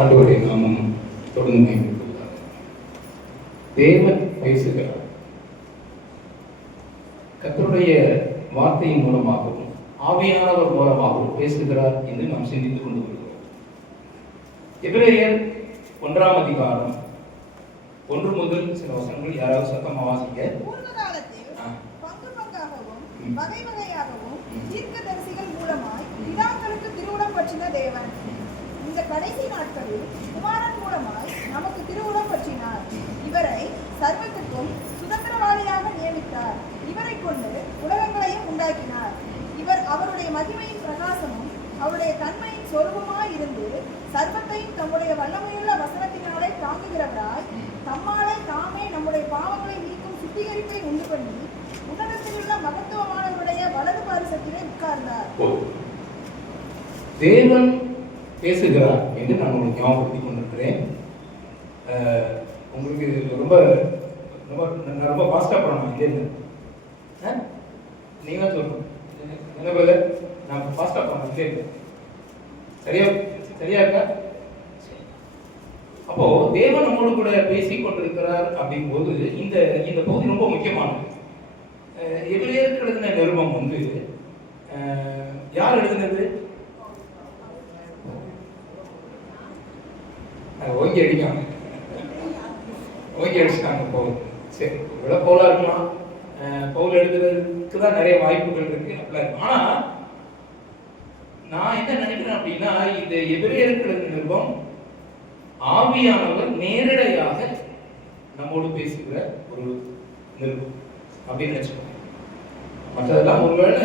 ஆண்டவருடைய நாமம் தொடர்ந்து மேம்படுத்துவதாக. தேவன் பேசுகிறார். கர்த்தருடைய வார்த்தையின் மூலமாகவும் ஆவியானவர் மூலமாகவும் பேசுகிறார் என்று நாம் சிந்தித்துக் கொண்டு வருகிறோம். எபிரேயர் 1ஆம் அதிகாரம் 1 முதல் சில வசனங்கள் யாராவது சத்தமாக வாசிக்க. வகை வகையாகவும் தீர்க்கதரிசிகள் மூலமாய் பிதாக்களுக்கு திருவுளம் பற்றின தேவன் இந்த கடைசி நாட்களில் குமாரன் மூலமாய் நமக்கு திருவுளம் பற்றினார். இவரை சர்வத்துக்கும் சுதந்திரவாளியாக நியமித்தார். இவரை கொண்டு உலகங்களையும் உண்டாக்கினார். இவர் அவருடைய மகிமையின் பிரகாசமும் அவருடைய தன்மையின் சொரூபமாய் இருந்து சர்வத்தையும் தம்முடைய வல்லமையுள்ள வசனத்தினாலே தாங்குகிறவராய் தம்மாலே தாமே நம்முடைய பாவங்களை நீக்கும் சுத்திகரிப்பை உண்டு பண்ணி உன்னதத்தில் உள்ள மகத்துவமானவருடைய வலது பாரிசத்திலே உட்கார்ந்தார். தேவன் பேசுகிறார் என்று நான் உங்களுக்கு ஞாபகப்படுத்திக் கொண்டிருக்கிறேன். உங்களுக்கு ரொம்ப ரொம்ப ரொம்ப ஃபாஸ்டா போறோம். இல்ல நீங்க சொல்றோம் என்ன பிரதர், நான் ஃபாஸ்டா போறேன். இல்ல சரியா சரியா இருக்கா? அப்போ தேவன் நம்மோடு கூட பேசிக் கொண்டிருக்கிறார் அப்படிங்கும்போது இந்த இந்த பகுதி ரொம்ப முக்கியமானது. எபிரேயருக்கு எழுதின நிருபம் வந்து யார் எழுதினது? ஓங்கி அடிக்காங்க, ஓங்கி அடிச்சுட்டாங்க பவுல். சரி, இவ்வளோ பவுலா இருக்கலாம், பவுல் எழுதுறதுக்கு தான் நிறைய வாய்ப்புகள் இருக்கு, அப்படிலாம் இருக்கும். ஆனா நான் என்ன நினைக்கிறேன் அப்படின்னா, இந்த எபிரேயருக்கு எழுதின நிருபம் ஆவியானவர் நேரடியாக நம்மோடு பேசுகிற ஒரு நிருபம் அப்படின்னு நினைச்சுக்கோங்க. மற்றதெல்லாம் ஒருவேளை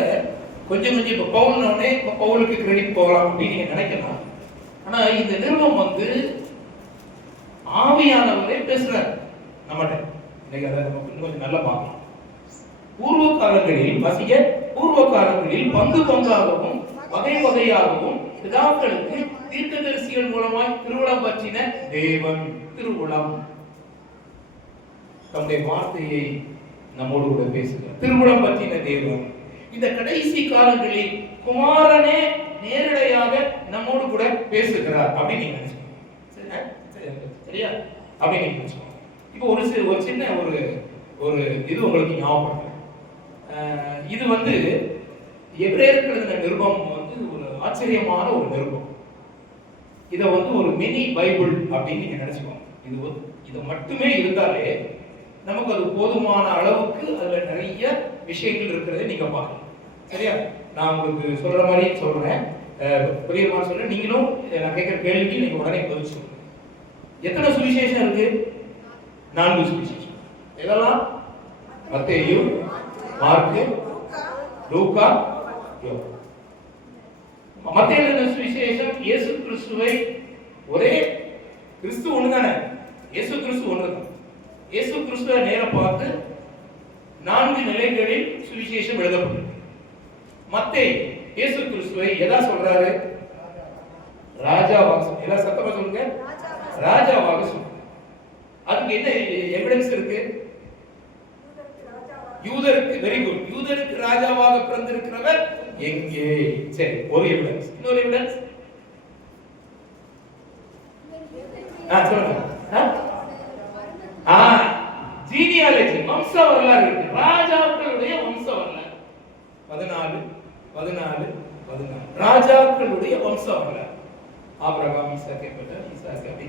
கொஞ்சம் கொஞ்சம் இப்போ பவுல்னோடனே இப்போ பவுலுக்கு கிரெடிட் போகலாம் அப்படின்னு நீங்க நினைக்கலாம். ஆனா இந்த நிருபம் வந்து ஆவியானவரே பேசுறாரு நம்மகிட்ட. இன்னைக்கு அதை நம்ம கொஞ்சம் நல்லா பார்க்கலாம். பூர்வ காலங்களில் வசிக்க பூர்வ காலங்களில் பங்கு பங்காகவும் வகை வகையாகவும் பிதாக்களுக்கு தீர்க்கதரிசிகள் மூலமாய் திருவுளம் பற்றின தேவன் திருவுளம் தம்முடைய வார்த்தையை நம்மோடு கூட பேசுகிறார். திருவுளம் பற்றின தேவன் இந்த கடைசி காலங்களில் குமாரனே நேரடியாக நம்மோடு கூட பேசுகிறார் அப்படின்னு நீங்க நினைச்சுக்கோங்க. சரியா? அப்படின்னு நீங்க நினைச்சுக்கோங்க. இப்போ ஒரு சின்ன ஒரு இது உங்களுக்கு ஞாபகம். இது வந்து எபிரேயருக்கு எழுதின நிருபம் வந்து ஒரு ஆச்சரியமான ஒரு நிருபம். இதை வந்து ஒரு மினி பைபிள் அப்படின்னு நீங்க நினைச்சுக்கோங்க. இது மட்டுமே இருந்தாலே நமக்கு அது போதுமான அளவுக்கு அதுல நிறைய விஷயங்கள் இருக்கிறத நீங்க பார்க்கலாம். சரியா? நான் உங்களுக்கு சொல்ற மாதிரி சொல்றேன், புரியுமா சொல்றேன். நீங்களும் நான் கேட்கிற கேள்விக்கு நீங்க உடனே பதில் சொல்லுங்க. எத்தனை சுவிசேஷம் இருக்கு? 4 சுவிசேஷம். இதெல்லாம் மத்தேயு, மார்க்கு, லூக்கா, யோவான். மத்தேயு சுவிசேஷம் இயேசு கிறிஸ்துவை ஒரே கிறிஸ்து ஒண்ணுதானே, இயேசு கிறிஸ்து ஒண்ணுதான். இயேசு கிறிஸ்துவை நேர பார்த்து 4 நிலைகளில் சுவிசேஷம் எழுதப்பட்டது. மத்தேயு இயேசு கிறிஸ்துவை எதா சொல்றாரு? ராஜாவாக சொல்றாரு. எல்லாம் சத்தமா சொல்லுங்க, ராஜாவாக சொல்றாரு. அதுக்கு என்ன எவிடன்ஸ் இருக்கு? யூதருக்கு, வெரி குட், யூதருக்கு ராஜாவாக பிறந்திருக்கிறவர் எங்கே? சரி, ஒரு எவிடன்ஸ். இன்னொரு எவிடன்ஸ் சொல்லுங்க. ஜீனியாலஜி, வம்ச வரலாறு இருக்கு. ராஜாக்களுடைய வம்ச வரலாறு 14 ராஜாக்களுடைய வம்ச வரலாறு. ஆபிரகாம், ஈசாக்கு, அப்படி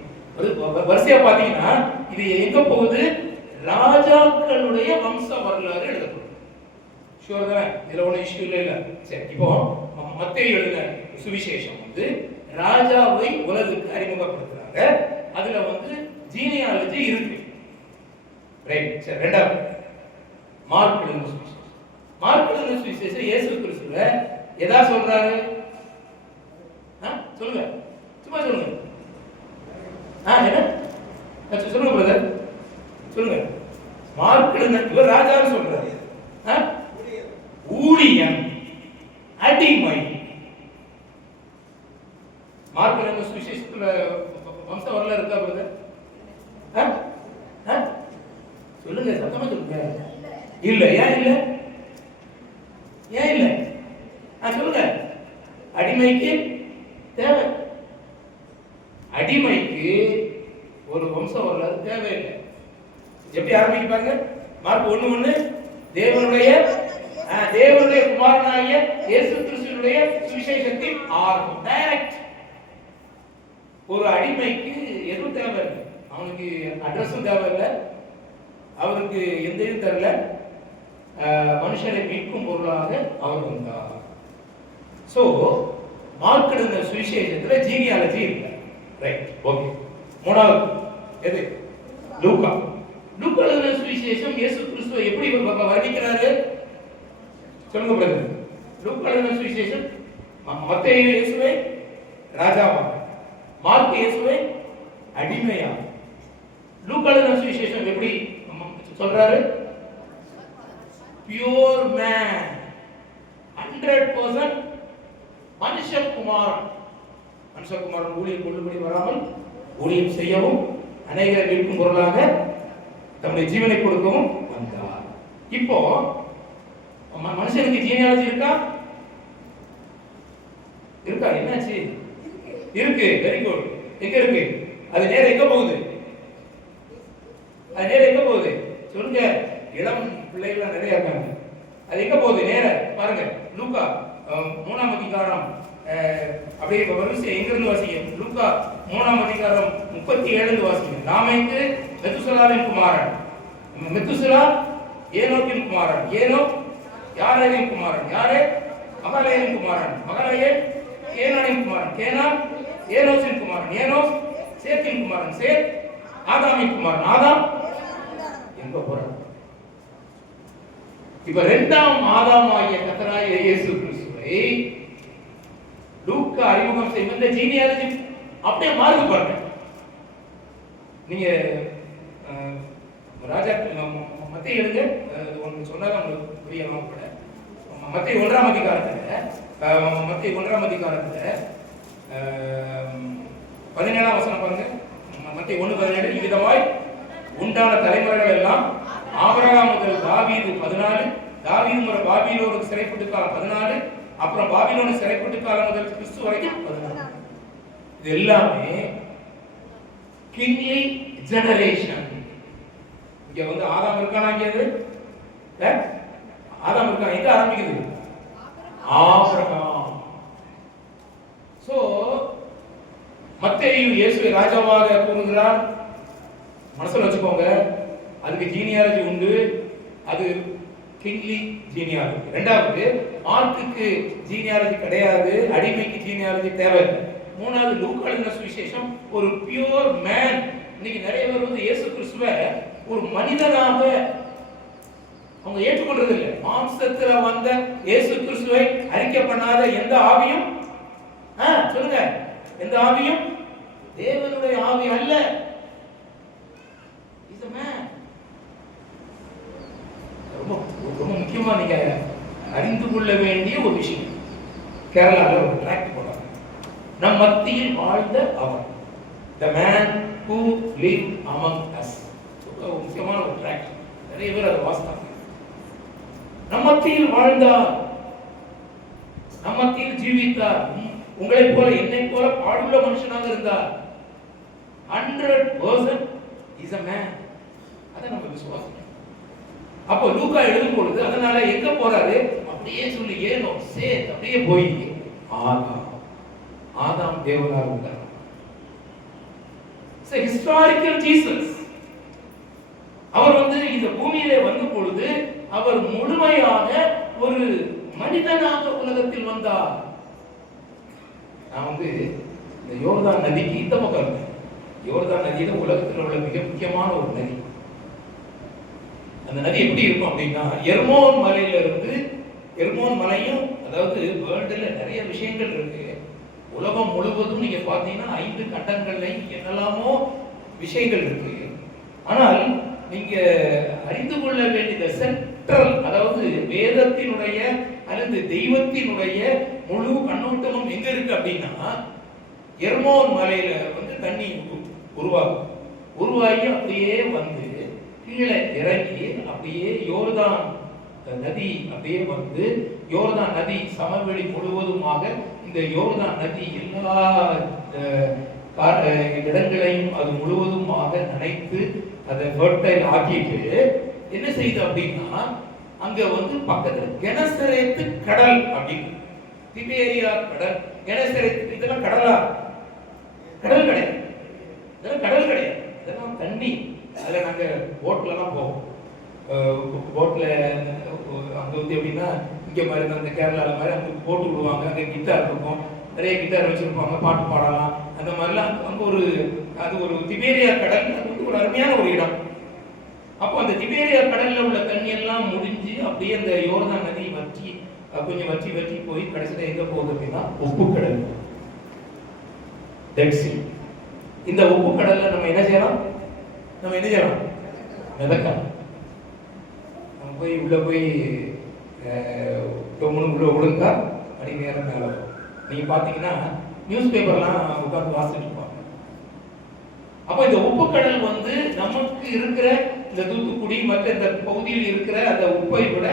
வரிசையா பாத்தீங்கன்னா இது எங்க போகுது? ராஜாக்களுடைய வம்ச வரலாறு எழுதப்படும். ஷூர் தானே? இதுல ஒன்றும் இஷ்யூ இல்ல. சரி, இப்போ மத்தேயு எழுதின சுவிசேஷம் வந்து ராஜாவை உலகுக்கு அறிமுகப்படுத்துறாங்க. அதுல வந்து ஜீனியாலஜி இருக்கு. ரைட். சரி, ரெண்டாவது மார்க் எழுதின சுவிசேஷம். மார்க் எழுதின சுவிசேஷம் இயேசு கிறிஸ்துவை எதா சொல்றாரு? சொல்லுங்க, சும்மா சொல்லுங்க. என்ன சொல்லுங்க பிரதர், சொல்லுங்க. மார்க் எழுதின இவர் ராஜான்னு சொல்றாரு. ஊழியம், அடிமை. மார்க் எழுதின சுவிசேஷத்துல வம்ச வரலாறு இருக்கா பிரதர்? சொல்லுங்க, சத்தமா சொல்லுங்க. இல்ல. ஏன் இல்ல? ஏன் இல்ல? சொல்லுங்க. அடிமைக்கு தேவை. அடிமைக்கு ஒரு வம்சம் வரலாறு தேவையில்லை. எப்படி ஆரம்பிக்க பாருங்க, மார்க் 1:1, தேவனுடைய குமாரனாகிய இயேசு கிறிஸ்துவினுடைய சுவிசேஷத்தின் ஆரம்பம். டைரக்ட். ஒரு அடிமைக்கு எதுவும் தேவையில்லை, அவனுக்கு அட்ரஸும் தேவையில்லை, அவருக்கு எந்த இதுவும் தெரியல. மனுஷனை மீட்கும் பொருளாக அவர் வந்தார். சோ மார்க் எழுதின சுவிசேஷத்துல ஜீனியாலஜி இல்ல. Right, okay. மூணாவது எது? லூக்கா. லூக்கா எழுதின சுவிசேஷம் இயேசு கிறிஸ்துவை எப்படி வர்ணிக்கிறாரு சொல்லுங்க பிரதர். லூக்கா எழுதின சுவிசேஷம் மத்தேயு இயேசுவை ராஜாவாக, மார்க் இயேசுவை அடிமையாக. லூக்கா எழுதின சுவிசேஷம் எப்படி சொல்றாரு? பியூர் மேன், 100% மனுஷகுமாரன். மனுஷகுமாரன் ஊழியம் கொள்ளும்படி வராமல் ஊழியம் செய்யவும் அநேகரை மீட்கும் பொருளாக தம்முடைய ஜீவனை கொடுக்கவும் வந்தார். இப்போ மனுஷனுக்கு ஜீனியாலஜி இருக்கா? இருக்கா? என்னாச்சு? இருக்கு. Very good. எங்க இருக்கு? அது நேரம் எங்க போகுது? அது நேரம் எங்க போகுது சொல்லுங்க. இளம் பிள்ளைகள் நிறைய இருக்காங்க. அது எங்க போகுது? நேர பாருங்க. லூக்கா 3ஆம் அதிகாரம், அப்படியே வரிசை எங்க இருந்து வாசிங்க. லூக்கா 3ஆம் அதிகாரம் 37 வாசிங்க. லாமேக்கு மெத்துசலாவின் குமாரன், மெத்துசலா ஏனோக்கின் குமாரன், ஏனோக் யாரேலின் குமாரன், யாரே மகலேலின் குமாரன், மகலேல் கேனானின் குமாரன், கேனான் ஏனோசின் குமாரன், ஏனோஸ் சேத்தின் குமாரன், சேத் ஆதாமின் குமாரன், ஆதாம் எங்க போறான்? இப்ப 2ஆம் ஆதாமாகிய கர்த்தராகிய இயேசு கிறிஸ்துவை லூக்கா அறிமுகம் செய்யும். இந்த ஜீனியாலஜி அப்படியே மாறுது பாருங்க. நீங்க ராஜா மத்தேயு எடுங்க, ஒன்று சொன்னாலும் உங்களுக்கு புரியலாம் கூட. மத்தேயு 1ஆம் அதிகாரத்துல 17ஆம் வசனம் பாருங்க. மத்தேயு 1:17, இவ்விதமாய் உண்டான தலைமுறைகள் எல்லாம் ஆபிரகாம் முதல் தாவீது 14, தாவீது முதல் பாபிலோனுக்கு சிறைப்பட்டு காலம் 14, அப்புறம் பாபிலோனு சிறைப்பட்டு காலம் முதல் கிறிஸ்து வரைக்கும் 14. இது எல்லாமே கிங்லி ஜெனரேஷன். இங்க வந்து ஆதாம் இருக்கானா? இங்க ஆதாம் இருக்கான். எங்க ஆரம்பிக்குது? ஆபிரகாம். சோ மத்தேயு இயேசுவை ராஜாவாக கூறுகிறார். மனசுல வச்சுக்கோங்க, அதுக்கு ஜீனியாலஜி உண்டு. அது கிங்லி ஜீனியாலஜி. இரண்டாவது, மார்க்குக்கு ஜீனியாலஜி கிடையாது, அடிமைக்கு ஜீனியாலஜி தேவையில்லை. மூணாவது, லூக்கா எழுதின சுவிசேஷம் ஒரு பியூர் மேன். இன்னைக்கு நிறைய பேர் வந்து இயேசு கிறிஸ்துவை ஒரு மனிதனாக அவங்க ஏற்றுக்கொள்றது இல்லை. மாம்சத்துல வந்த இயேசு கிறிஸ்துவை அறிக்கை பண்ணாத எந்த ஆவியும், சொல்லுங்க, எந்த ஆவியும் தேவனுடைய ஆவி அல்ல. ரொம்ப முக்கியமா நீங்க அறிந்து கொள்ள வேண்டிய ஒரு விஷயம். கேரளாவில் ஒரு டிராக்ட் போட்டாங்க, நம் மத்தியில் வாழ்ந்த அவர், the man who lived among us. முக்கியமான ஒரு டிராக்ட். நிறைய பேர் அதை வாசித்தாங்க. நம் மத்தியில் வாழ்ந்தார், நம் மத்தியில் ஜீவித்தார், உங்களை போல என்னை போல பாடுள்ள மனுஷனாக இருந்தார். 100% is a man. அதை நம்ம விசுவாசிக்கணும். அப்போ லூக்கா எழுதும் பொழுது அதனால எங்க போறாரு அப்படியே சொல்லி ஏனோ சேத் அப்படியே போய் ஆதாம் தேவனாக இருந்தார். Historical Jesus. அவர் வந்து இந்த பூமியிலே வந்த பொழுது அவர் முழுமையாக ஒரு மனிதனாக உலகத்தில் வந்தார். நான் வந்து இந்த யோர்தான் நதிக்கு இந்த பக்கம் இருந்தேன். யோர்தான் நதியில உலகத்தில் உள்ள மிக முக்கியமான ஒரு நதி. அந்த நதி எப்படி இருக்கும் அப்படின்னா, எர்மோன் மலையில இருந்து, எர்மோன் மலையும், அதாவது வேர்ல்டுல நிறைய விஷயங்கள் இருக்கு. உலகம் முழுவதும் நீங்க பாத்தீங்கன்னா 5 கண்டங்கள்ல என்னெல்லாமோ விஷயங்கள் இருக்கு. ஆனால் நீங்க அறிந்து கொள்ள வேண்டிய சென்ட்ரல், அதாவது வேதத்தினுடைய அல்லது தெய்வத்தினுடைய முழு கண்ணோட்டமும் எங்க இருக்கு அப்படின்னா, எர்மோன் மலையில வந்து தண்ணி உருவாகி அப்படியே வந்து கீழே இறங்கி அப்படியே யோர்தான் நதி அப்படியே வந்து, யோர்தான் நதி சமவெளி முழுவதுமாக இந்த யோர்தான் நதி எல்லா இடங்களையும் அது முழுவதுமாக நனைத்து அதை ஃபர்டைல் ஆக்கிட்டு என்ன செய்யுது அப்படின்னா அங்க வந்து பக்கத்துல கெனசரேத்து கடல் அப்படின்னு, திபேரியா கடல், கெனசரேத்து, இதெல்லாம் கடலா? கடல் கிடையாது, இதெல்லாம் கடல் கிடையாது, இதெல்லாம் தண்ணி. அதில் நாங்கள் போட்லலாம் போவோம். போட்ல அங்கே வந்து எப்படின்னா இங்கே மாதிரி தான் அந்த கேரளாவில் மாதிரி அங்கே போட்டு விடுவாங்க. அங்கே கிட்டார் இருக்கும், நிறைய கிட்டார் வச்சுருப்பாங்க, பாட்டு பாடலாம். அந்த மாதிரிலாம் அங்கே ஒரு அது ஒரு திபேரியா கடல், அது வந்து ஒரு அருமையான ஒரு இடம். அப்போ அந்த திபேரியா கடலில் உள்ள தண்ணியெல்லாம் முடிஞ்சு அப்படியே அந்த யோர்தான் நதி வற்றி கொஞ்சம் வற்றி வற்றி போய் கடைசியில் எங்கே போகுது அப்படின்னா உப்பு கடல், டெட் சி. இந்த உப்பு கடலில் நம்ம என்ன செய்யலாம்? மிதக்கலாம். நம்ம போய் உள்ள போய் உள்ள விழுந்தா மணி நேரம் மேலே வரும். நீங்க பார்த்தீங்கன்னா நியூஸ் பேப்பர்லாம் உட்காந்து வாசிச்சுட்டு இருப்பாங்க. அப்போ இந்த உப்பு கடல் வந்து நமக்கு இருக்கிற இந்த தூத்துக்குடி மற்ற இந்த பகுதியில் இருக்கிற அந்த உப்பை விட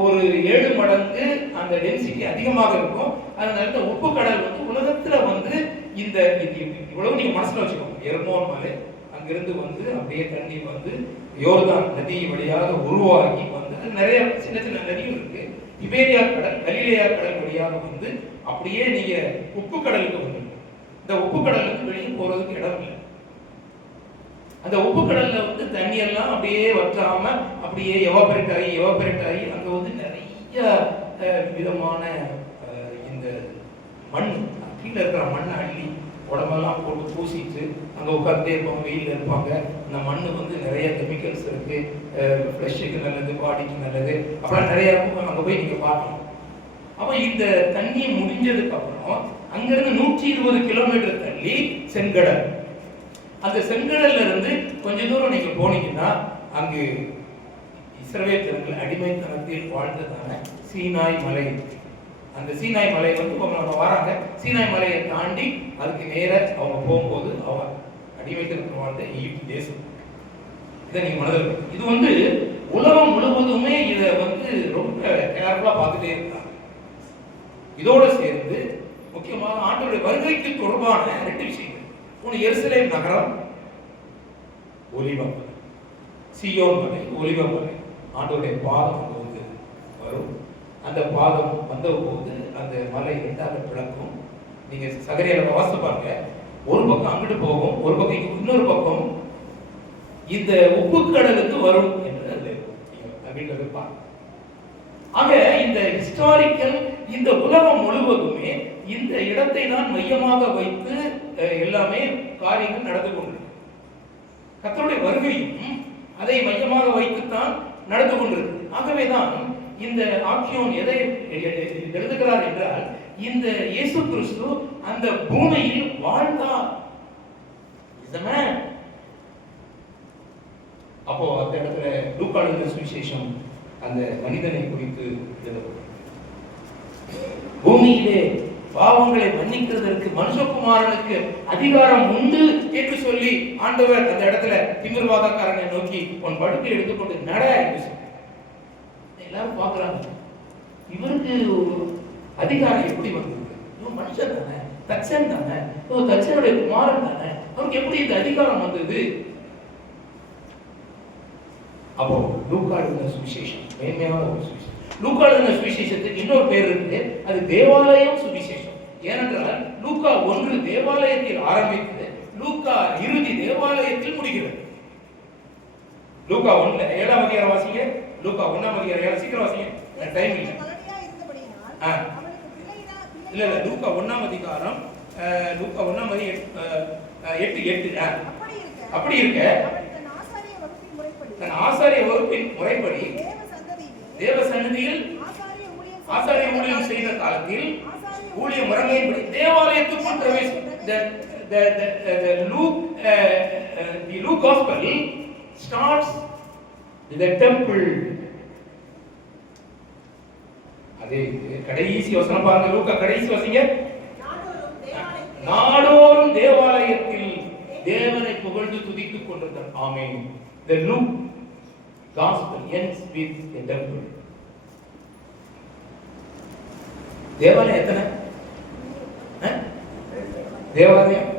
ஒரு 7 மடங்கு அந்த டென்சிட்டி அதிகமாக இருக்கும். அதனால இந்த உப்பு கடல் வந்து உலகத்துல வந்து இந்த இவ்வளவு நீங்க மனசுல வச்சுக்கோங்க. எர்மோன் மலை அங்கிருந்து வந்து அப்படியே தண்ணி வந்து யோர்தான் நதி வழியாக உருவாகி வந்து நிறைய சின்ன சின்ன நதியும் இருக்கு. திபேரியா கடல், கலிலேயா கடல் வழியாக வந்து அப்படியே நீங்க உப்பு கடலுக்கு வந்து இந்த உப்பு கடலுக்கு வெளியே போறதுக்கு இடம் இல்லை. அந்த உப்பு கடல்ல வந்து தண்ணி எல்லாம் அப்படியே வற்றாம அப்படியே எவாபரேட் ஆகி அங்க வந்து நிறைய விதமான இந்த மண், கீழே இருக்கிற மண்ணை அள்ளி உடம்பெல்லாம் போட்டு பூசிட்டு அங்கே உட்காந்துட்டே இருப்பாங்க, வெயிலில் இருப்பாங்க. அந்த மண் வந்து நிறைய கெமிக்கல்ஸ் இருக்கு, ஃப்ளஷுக்கு நல்லது, பாடிக்கு நல்லது, அப்புறம் நிறைய இருக்கும். அங்கே போய் நீங்கள் பார்க்கணும். அப்போ இந்த தண்ணி முடிஞ்சதுக்கு அப்புறம் அங்கிருந்து 120 கிலோமீட்டர் தள்ளி செங்கடல். அந்த செங்கடல்ல இருந்து கொஞ்ச தூரம் நீங்க போனீங்கன்னா அங்கு இஸ்ரவேல் ஜனங்கள் அடிமைத்தனத்தில் வாழ்ந்ததான சீனாய் மலை. அந்த சீனாய் மலை வந்து நம்ம வராங்க, சீனாய் மலையை தாண்டி அதுக்கு நேர அவங்க போகும்போது அவங்க அடிமைத்தனத்தில் வாழ்ந்த ஈப்ட் தேசம். இதை நீங்க மனதில், இது வந்து உலகம் முழுவதுமே இதை வந்து ரொம்ப கேர்ஃபுல்லா பார்த்துட்டே இருக்காங்க. இதோட சேர்ந்து முக்கியமாக ஆண்டவருடைய வருகைக்கு தொடர்பான 2 விஷயங்கள். ஒன்று எருசலேம் நகரம், ஒலிவமலை, சீயோன் மலை, ஒலிவமலை. ஆண்டவருடைய பாதம் அங்கே வந்து வரும். அந்த பாதம் வந்த போது அந்த மலை 2ஆக பிளக்கும். நீங்க சகரியால வாசித்து பாருங்க. ஒரு பக்கம் அங்கிட்டு போகும், ஒரு பக்கம் இன்னொரு பக்கம் இந்த உப்பு கடலுக்கு வரும் என்று அப்படின்றது பாருங்க. ஆக இந்த ஹிஸ்டாரிக்கல், இந்த உலகம் முழுவதுமே இந்த இடத்தை தான் மையமாக வைத்து எல்லாமே காரியங்கள் நடந்து கொண்டிருக்கு. கர்த்தருடைய வருகையும் அதை மையமாக வைத்துத்தான் நடந்து கொண்டிருக்கு. ஆகவேதான் இந்த ஆக்கியோன் எதை எழுதுகிறார் என்றால், இந்த இயேசு கிறிஸ்து அந்த பூமியில் வாழ்ந்தார். அப்போ அந்த இடத்துல லூக்கா எழுதின சுவிசேஷம் அந்த மனிதனை குறித்து எழுதப்படும். பூமியிலே பாவங்களை மன்னிக்கிறதற்கு மனுஷகுமாரனுக்கு அதிகாரம் உண்டு என்று சொல்லி ஆண்டவர் அந்த இடத்துல திமிர்வாதக்காரனை நோக்கி உன் படுக்கை எடுத்துக்கொண்டு நட என்று சொல்லி எல்லாரும் பார்க்கிறாங்க. இவருக்கு அதிகாரம் எப்படி வந்தது? இவன் மனுஷன் தானே, தச்சன் தானே, தச்சனுடைய குமாரன் தானே, அவருக்கு எப்படி இந்த அதிகாரம் வந்தது? அப்போ லூக்கா எழுதின சுவிசேஷம் மேன்மையான ஒரு சுவிசேஷம். லூக்கா எழுதின சுவிசேஷத்துக்கு இன்னொரு பேர் இருக்கு, அது தேவாலயம் சுவிசேஷம். ஏனென்றால் லூக்கா 1 தேவாலயத்தில் ஆரம்பித்து லூக்கா இறுதி தேவாலயத்தில் முடிகிறது. லூக்கா 1 7ஆம் அதிகாரம் வாசிங்க, லூக்கா 1ஆம் அதிகாரம் சீக்கிரம் வாசிங்க, டைம் இல்லை. இல்ல லூக்கா 1ஆம் அதிகாரம், லூக்கா 1ஆம் அதிகாரம் 8 அப்படி இருக்க ஆசாரிய வகுப்பின் முறைப்படி தேவ சந்நிதியில் ஆசாரிய ஊழியம் செய்த காலத்தில் ஊழிய முறைமையின்படி தேவாலயத்துக்குள் பிரவேசம். The Luke Gospel starts with the temple. அதே கடைசி வசனம் பாருங்க, லூக்கா கடைசி வசனங்க, நாடோறும் தேவாலயத்தில் தேவனை புகழ்ந்து துதித்துக் கொண்டிருந்தார். ஆமென். The Luke Gospel ends with a temple. தேவாலயம் எத்தனை? தேவாலயம்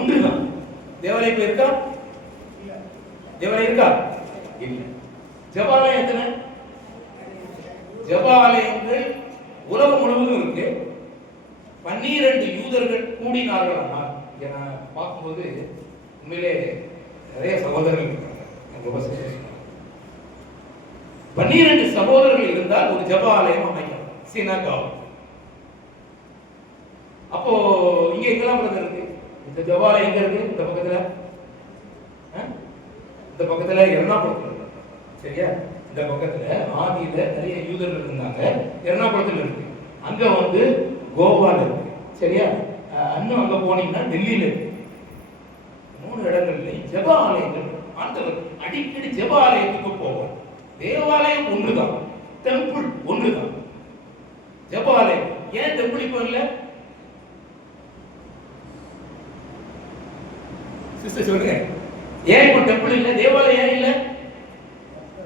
1. தேவாலயம் இப்ப இருக்கா? தேவாலயம் இருக்கா? இல்ல. ஜெபாலயம் எத்தனை? ஜெபாலயங்கள் உலகம் முழுவதும் இருக்கு. 12 யூதர்கள் கூடினார்கள். ஆனால் இங்க நான் பார்க்கும்போது உண்மையிலே நிறைய சகோதரர்கள் இருக்காங்க. எனக்கு ரொம்ப சந்தோஷம். 12 சகோதரர்கள் இருந்தால் ஒரு ஜெபாலயம் அமைக்கலாம், சினகாக். அப்போ இங்க எங்கெல்லாம் பிரதர் இருக்கு? இந்த ஜெபாலயம் எங்க இருக்கு? இந்த பக்கத்துல, இந்த பக்கத்துல எர்ணாகுளத்துல இருக்கு. சரியா? இந்த பக்கத்துல ஆதியில நிறைய யூதர்கள் இருந்தாங்க, எர்ணாகுளத்துல இருக்கு. அங்க வந்து கோவால இருக்கு. சரியா? இன்னும் அங்க போனீங்கன்னா டெல்லியில இருக்கு. 3 இடங்கள்ல ஜெபாலயங்கள். ஆண்டவர் அடிக்கடி ஜெபாலயத்துக்கு போவார். தேவாலயம் ஒன்றுதான், டெம்பிள் ஒன்றுதான். ஜெபாலயம் ஏன் டெம்பிள் இப்போ இல்ல? சிஸ்டர் சொல்லுங்க, ஏன் இப்போ டெம்பிள் இல்ல? தேவாலயம் ஏன் இல்ல?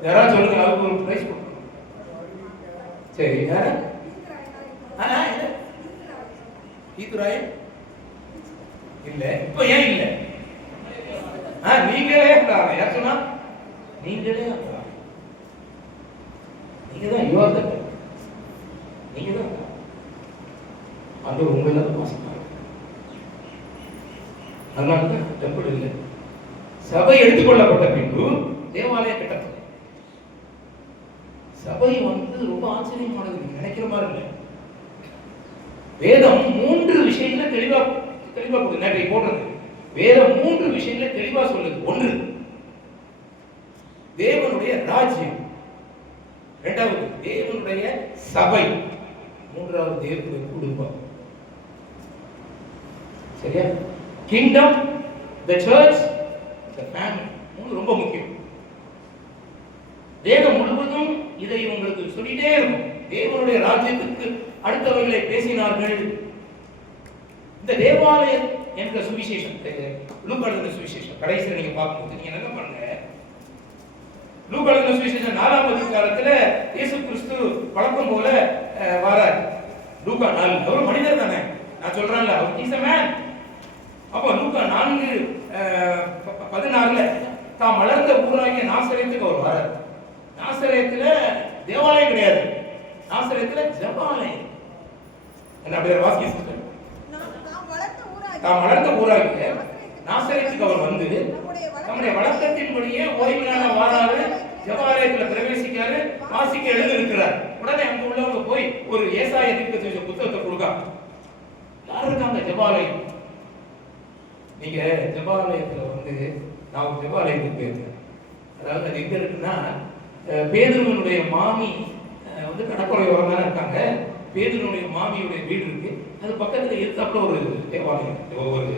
யாராவது சொல்லுங்க, அதுக்கு ஒரு பிரைஸ் கொடுக்கணும். சரி, யாரு? ஈதுராயன் இல்ல. இப்போ ஏன் இல்ல? நீங்களே யார் சொன்னா? நீங்களே நீங்க தான் யுவர் தான், நீங்க தான் ஆண்டவர் உங்களை வாசிப்பாங்க. அதனாலதான் டெம்பிள் இல்லை. சபை எடுத்துக்கொள்ளப்பட்ட பின்பு தேவாலயம் கட்டப்படும். சபை வந்து ரொம்ப ஆச்சரியமானது, நினைக்கிற மாதிரி இல்லை. வேதம் 3 விஷயங்களை தெளிவா போடுது. நேற்றைக்கு போடுறது வேதம் 3 விஷயங்களை தெளிவா சொல்லுது. 1, தேவனுடைய ராஜ்யம். 2வது தேவனுடைய சபை. 3வது தேவனுடைய குடும்பம். சரியா? Kingdom, the church, the family. 3 ரொம்ப முக்கியம். வேதம் முழுவதும் இதை உங்களுக்கு சொல்லிட்டே இருக்கும். தேவனுடைய ராஜ்யத்துக்கு அடுத்தவர்களை பேசினார்கள். இந்த தேவாலயம் என்ற சுவிசேஷம், லூக்கா எழுதின சுவிசேஷம் கடைசியில் நீங்க பார்க்கும்போது நீங்க என்ன பண்ணுங்க, லூக்கா எழுதின சுவிசேஷம் 4ஆம் அதிகாரத்துல இயேசு கிறிஸ்து வழக்கம் போல வரார். லூக்கா 4, அவர் மனிதர் தானே, நான் சொல்றேன்ல, அவர் இஸ் a man. அப்போ லூக்கா 4:16 தாம் வளர்ந்த ஊராகிய நாசரேத்துக்கு அவர் வரார். நாசரேத்துல தேவாலயம் கிடையாது, நாசரேத்துல ஜெபாலயம். என்ன அப்படியே வாசிக்க சொல்லுங்க. தாம் வளர்ந்த ஊராகிய நாசரேத்துக்கு அவர் வந்து நம்முடைய வழக்கத்தின்படியே ஓய்வு நாள வாராரு, ஜெபாலயத்துல பிரவேசிக்காரு, வாசிக்க எழுந்திருக்கிறார். உடனே அங்க உள்ளவங்க போய் ஒரு ஏசாயா தீர்க்கதரிசி புத்தகத்தை கொடுக்காங்க. யார் இருக்காங்க? ஜெபாலயம். நீங்க ஜெபாலயத்துல வந்து நான் ஒரு ஜெபாலயத்துக்கு போயிருக்கேன். அதாவது அது எங்க இருக்குன்னா, பேதுருவனுடைய மாமி வந்து கடற்கரையோரம் தானே இருக்காங்க. பேதுருவனுடைய மாமியுடைய வீடு இருக்கு, அது பக்கத்துல எதிர்த்தாப்புல ஒரு தேவாலயம், ஒரு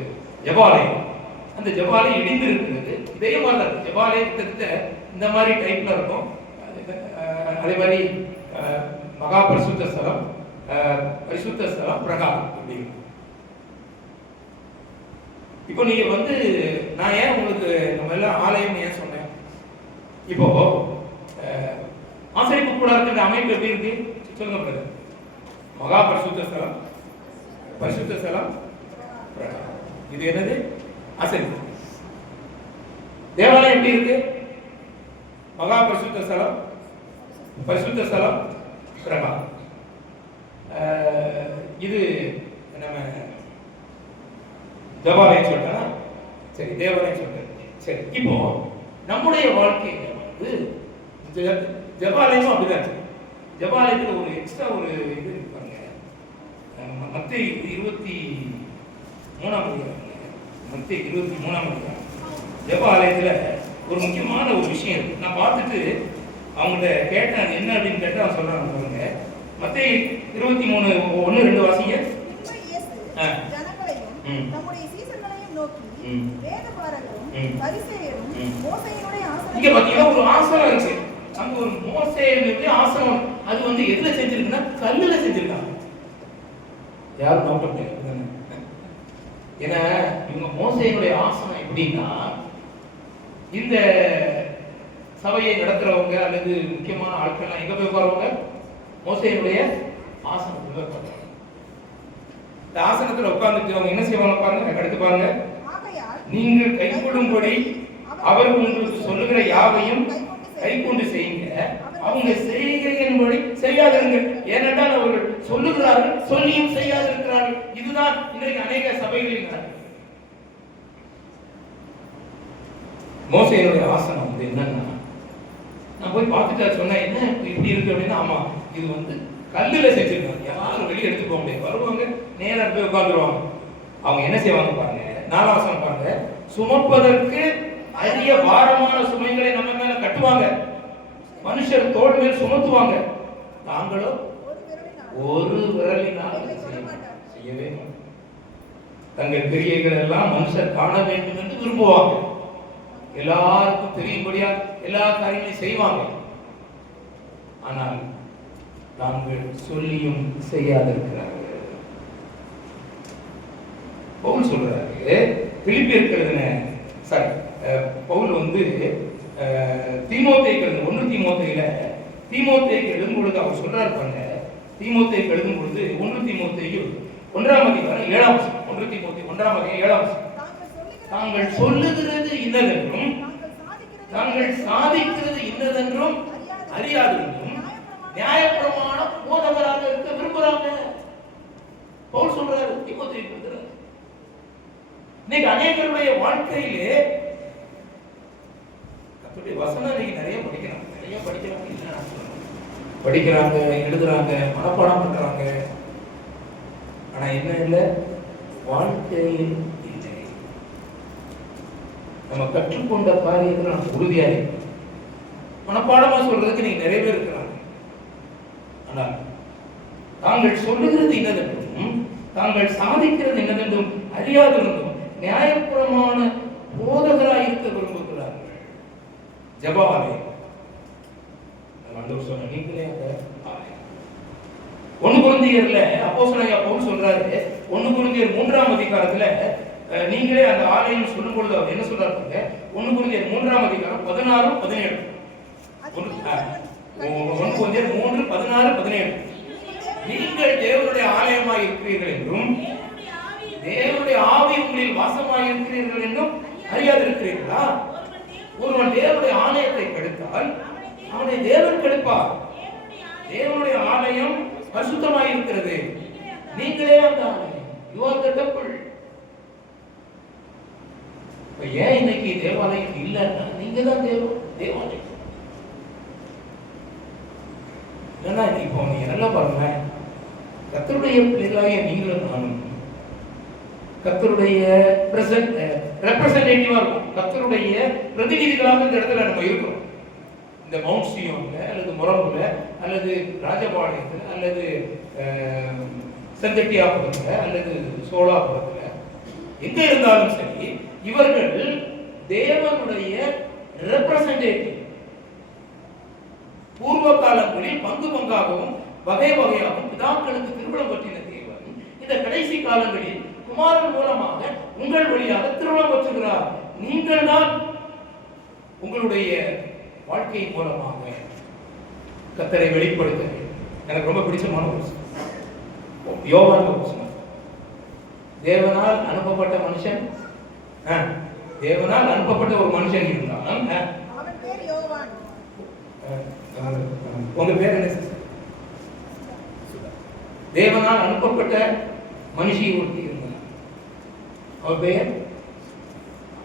ஜெபாலயம். அந்த ஜெபாலயம் இடிந்து இருக்கிறது. இதே மாதிரி தான் ஜெபாலயம் கிட்டத்தட்ட இந்த மாதிரி டைப்ல இருக்கும். அதே மாதிரி மகா பரிசுத்த ஸ்தலம், பரிசுத்த ஸ்தலம், பிரகாரம் அப்படி. இப்போ நீங்க வந்து நான் ஏன் உங்களுக்கு நம்ம எல்லாம் ஆலயம் ஏன் சொன்னேன்? இப்போ ஆசரிப்பு கூடாரத்தின் அமைப்பு எப்படி இருக்கு சொல்லுங்க பிரதர். மகா பரிசுத்த ஸ்தலம், பரிசுத்த ஸ்தலம், பிரகாரம். இது என்னது? ஆசரிப்பு. தேவாலயம் எப்படி இருக்கு? மகா பரிசுத்த ஸ்தலம், பரிசுத்த ஸ்தலம், பிரகாரம். இது நம்ம ஜெபாலயம் சொல்லிட்டா, சரி, தேவாலயம் சொல்லிட்டேன். சரி, இப்போ நம்முடைய வாழ்க்கையில வந்து ஜெபாலயமும் அப்படிதான். ஜெபாலயத்துல ஒரு எக்ஸ்ட்ரா ஒரு இது இருப்பாங்க. மத்தேயு 23ஆம் அதிகாரம், மத்தேயு 23ஆம் அதிகாரம் ஜெபாலயத்துல ஒரு முக்கியமான ஒரு விஷயம் இருக்கு. நான் பார்த்துட்டு அவங்கள்ட்ட கேட்டேன், என்ன அப்படின்னு கேட்டு அவன் சொல்றாங்க பாருங்க. மத்தேயு 23:1-2 வாசிங்க. இங்க பாத்தீங்கன்னா ஒரு ஆசனம் இருக்கு. அங்க ஒரு மோசேயுடைய ஆசனம், அது வந்து எதுல செஞ்சிருக்குன்னா கல்லுல செஞ்சிருக்காங்க. யாரும் நோட் பண்ணல. ஏன்னா இவங்க மோசேயுடைய ஆசனம் எப்படின்னா, இந்த சபையை நடத்துறவங்க அல்லது முக்கியமான ஆட்கள் எங்க போய் உட்காருவாங்க? மோசேயுடைய ஆசனத்துல உட்காருவாங்க. இந்த ஆசனத்துல உட்கார்ந்துட்டு அவங்க என்ன செய்வாங்க பாருங்க, அடுத்து பாருங்க. நீங்கள் கைக்கொள்ளும்படி அவர் உங்களுக்கு சொல்லுகிற யாவையும் கைக்கொண்டு செய்யுங்க. அவங்க செய்கையின்படி செய்யாதிருங்க. ஏனென்றால் அவர்கள் சொல்லுகிறார்கள், சொல்லியும் செய்யாதிருக்கிறார்கள். இதுதான் இன்றைக்கு அநேக சபைகளில் நடக்குது. மோசேயுடைய ஆசனம் வந்து என்னன்னா, நான் போய் பார்த்துட்டு சொன்னேன், என்ன இப்படி இருக்கு அப்படின்னா, ஆமா இது வந்து கல்லுல செஞ்சிருக்காங்க. யாரும் வெளியே எடுத்து போக முடியாது. வருவாங்க, நேரம் போய் உட்காந்துருவாங்க. அவங்க என்ன செய்வாங்க பாருங்க, 4ஆம் வசனம் பாருங்க. சுமப்பதற்கு அதிக பாரமான சுமைகளை நம்ம மேல கட்டுவாங்க, மனுஷர் தோள் மேல் சுமத்துவாங்க. தாங்களோ ஒரு விரலினால் செய்யவே மாட்டாங்க. தங்கள் கிரியைகள் எல்லாம் மனுஷர் காண வேண்டும் என்று விரும்புவாங்க. எல்லாருக்கும் தெரியும்படியா எல்லா காரியங்களையும் செய்வாங்க. ஆனால் நாங்கள் சொல்லியும் செய்யாதிருக்கிறார்கள். பவுல் சொல்றாரு, பிலிப்பியருக்கு எழுதின பவுல் வந்து தீமோத்தேயுக்கு எழுதின 1 தீமோத்தேயுல தீமோத்தேயுக்கு எழுதும் பொழுது அவர் சொல்றாரு பாருங்க. தீமோத்தேயுக்கு எழுதும் பொழுது 1 தீமோத்தேயு 1ஆம் அதிகாரம் 7ஆம் வசனம். 1 தீமோத்தேயு 1ஆம் அதிகாரம் 7ஆம் வசனம். தாங்கள் சொல்லுகிறது இன்னதென்றும் தாங்கள் சாதிக்கிறது இன்னதென்றும் அறியாதென்றும் நியாயப்பிரமாண போதகராக இருக்க விரும்புறாங்க. பவுல் சொல்றாரு தீமோத்தேயுக்கு. இன்னைக்கு அநேகருடைய வாழ்க்கையிலே கர்த்தருடைய வசனம் இன்னைக்கு நிறைய படிக்கிறாங்க இல்ல, படிக்கிறாங்க, எழுதுறாங்க, மனப்பாடம் பண்றாங்க. ஆனா என்ன இல்லை, வாழ்க்கையில் இல்லை. நம்ம கற்றுக்கொண்ட காரியத்தில் நம்ம உறுதியா இருக்கு. மனப்பாடமா சொல்றதுக்கு நீங்க நிறைய பேர் இருக்கிறாங்க. ஆனால் தாங்கள் சொல்லுகிறது இன்னதென்றும் தாங்கள் சாதிக்கிறது என்னதென்றும் அறியாதிருந்தும் நியாயபூர்வமான போதகராய் இருக்க விரும்புகிறார்கள். ஜெப ஆலயம் ஆண்டவர் சொன்ன நீங்களே அந்த ஆலயம். 1 கொரிந்தியர்ல அப்போஸ்தலனாகிய பவுல் சொல்றாரு, 1 கொரிந்தியர் 3ஆம் அதிகாரத்துல நீங்களே அந்த ஆலயம் சொல்லும் பொழுது அவர் என்ன சொல்றாரு? 1 கொரிந்தியர் 3ஆம் அதிகாரம் 16 17. 1 கொரிந்தியர் 3 16 17. நீங்கள் தேவனுடைய ஆலயமாய் இருக்கிறீர்கள் என்றும் தேவனுடைய ஆவி உங்களில் வாசமாய் இருக்கிறீர்கள் என்றும் அறியாதிருக்கிறீர்களா? ஒருவன் தேவனுடைய ஆலயத்தை கெடுத்தால் அவனை தேவன் கெடுப்பார். தேவனுடைய ஆலயம் பரிசுத்தமாய் இருக்கிறது. நீங்களே அந்த ஆலயம். You are the temple. ஏன் இன்னைக்கு தேவாலயம் இல்லைன்னா நீங்க தான் தேவாலயம். இல்லைன்னா இப்போ நீங்க நல்லா பாருங்க, கர்த்தருடைய பிள்ளைகளாகிய நீங்களும் நானும் கர்த்தருடைய ரெப்ரசன்டேட்டிவா இருக்கும். கர்த்தருடைய பிரதிநிதிகளாக இந்த இடத்துல நம்ம இருக்கிறோம். இந்த மவுண்ட் சியோன்ல அல்லது முரம்புல அல்லது ராஜபாளையத்தில் அல்லது செங்கட்டியாபுரத்துல அல்லது சோழாபுரத்துல எங்க இருந்தாலும் சரி, இவர்கள் தேவனுடைய ரெப்ரசன்டேட்டிவ். பூர்வ காலங்களில் பங்கு பங்காகவும் வகை வகையாகவும் பிதாக்களுக்கு திருமணம் பற்றின தேவன் இந்த கடைசி காலங்களில் குமாரன் மூலமாக உங்கள் வழியாக திருமணம் பற்றுகிறார். நீங்கள் தான் உங்களுடைய வாழ்க்கை மூலமாக கர்த்தரை வெளிப்படுத்த வேண்டும். எனக்கு ரொம்ப பிடிச்சமான ஒரு யோவான் வசனம். தேவனால் அனுப்பப்பட்ட மனுஷன், தேவனால் அனுப்பப்பட்ட ஒரு மனுஷன் இருந்தான். அவன் பேர் யோவான். உங்க பேர் என்ன? தேவனால் அனுப்பப்பட்ட மனுஷி ஒருத்தி இருந்தான். அவன் பெயர்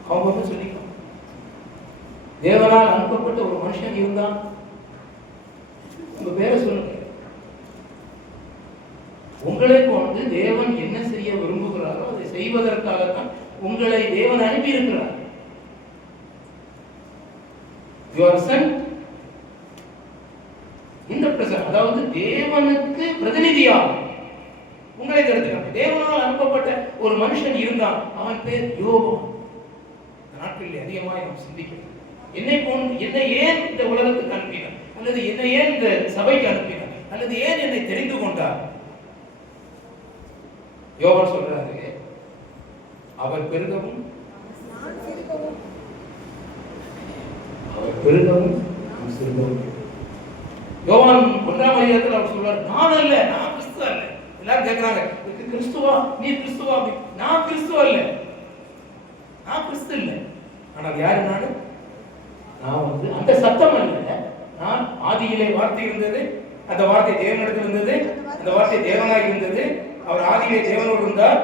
அவங்க சொல்லிக்கலாம். தேவனால் அனுப்பப்பட்ட ஒரு மனுஷன் இருந்தான். உங்க பேரை சொல்லுங்க. உங்களை கொண்டு தேவன் என்ன செய்ய விரும்புகிறாரோ அதை செய்வதற்காகத்தான் உங்களை தேவன் அனுப்பி இருக்கிறார். You are sent in the present. அதாவது தேவனுக்கு பிரதிநிதியாக உங்களை தெரிஞ்சுக்கிறாங்க. தேவனால் அனுப்பப்பட்ட ஒரு மனுஷன் இருந்தான். அவன் பேர் யோவான். நாட்களில் அதிகமாக நாம் சிந்திக்கிறோம். என்னை ஏன் இந்த உலகத்துக்கு அனுப்பினார், அல்லது என்னை ஏன் இந்த சபைக்கு அனுப்பினார், அல்லது ஏன் என்னை தெரிந்து கொண்டார்? யோவான் சொல்றாரு, அவர் பெருகவும் சிறுகவும். யோவான் 1ஆம் அதிகாரத்தில் அவர் சொல்றார், நான் அல்ல, நான் கிறிஸ்து அல்ல. எல்லாரும் கேட்கிறாங்க, கிறிஸ்துவா, நீ கிறிஸ்துவா? நான் கிறிஸ்து அல்ல, நான் கிறிஸ்து இல்லை, ஆனால் யாரு நான் வந்து அந்த சத்தம் அல்ல. நான் ஆதியிலே வார்த்தை இருந்தது, அந்த வார்த்தை தேவனிடத்தில் இருந்தது, அந்த வார்த்தை தேவனாய் இருந்தது. அவர் ஆதியிலே தேவனோடு இருந்தார்.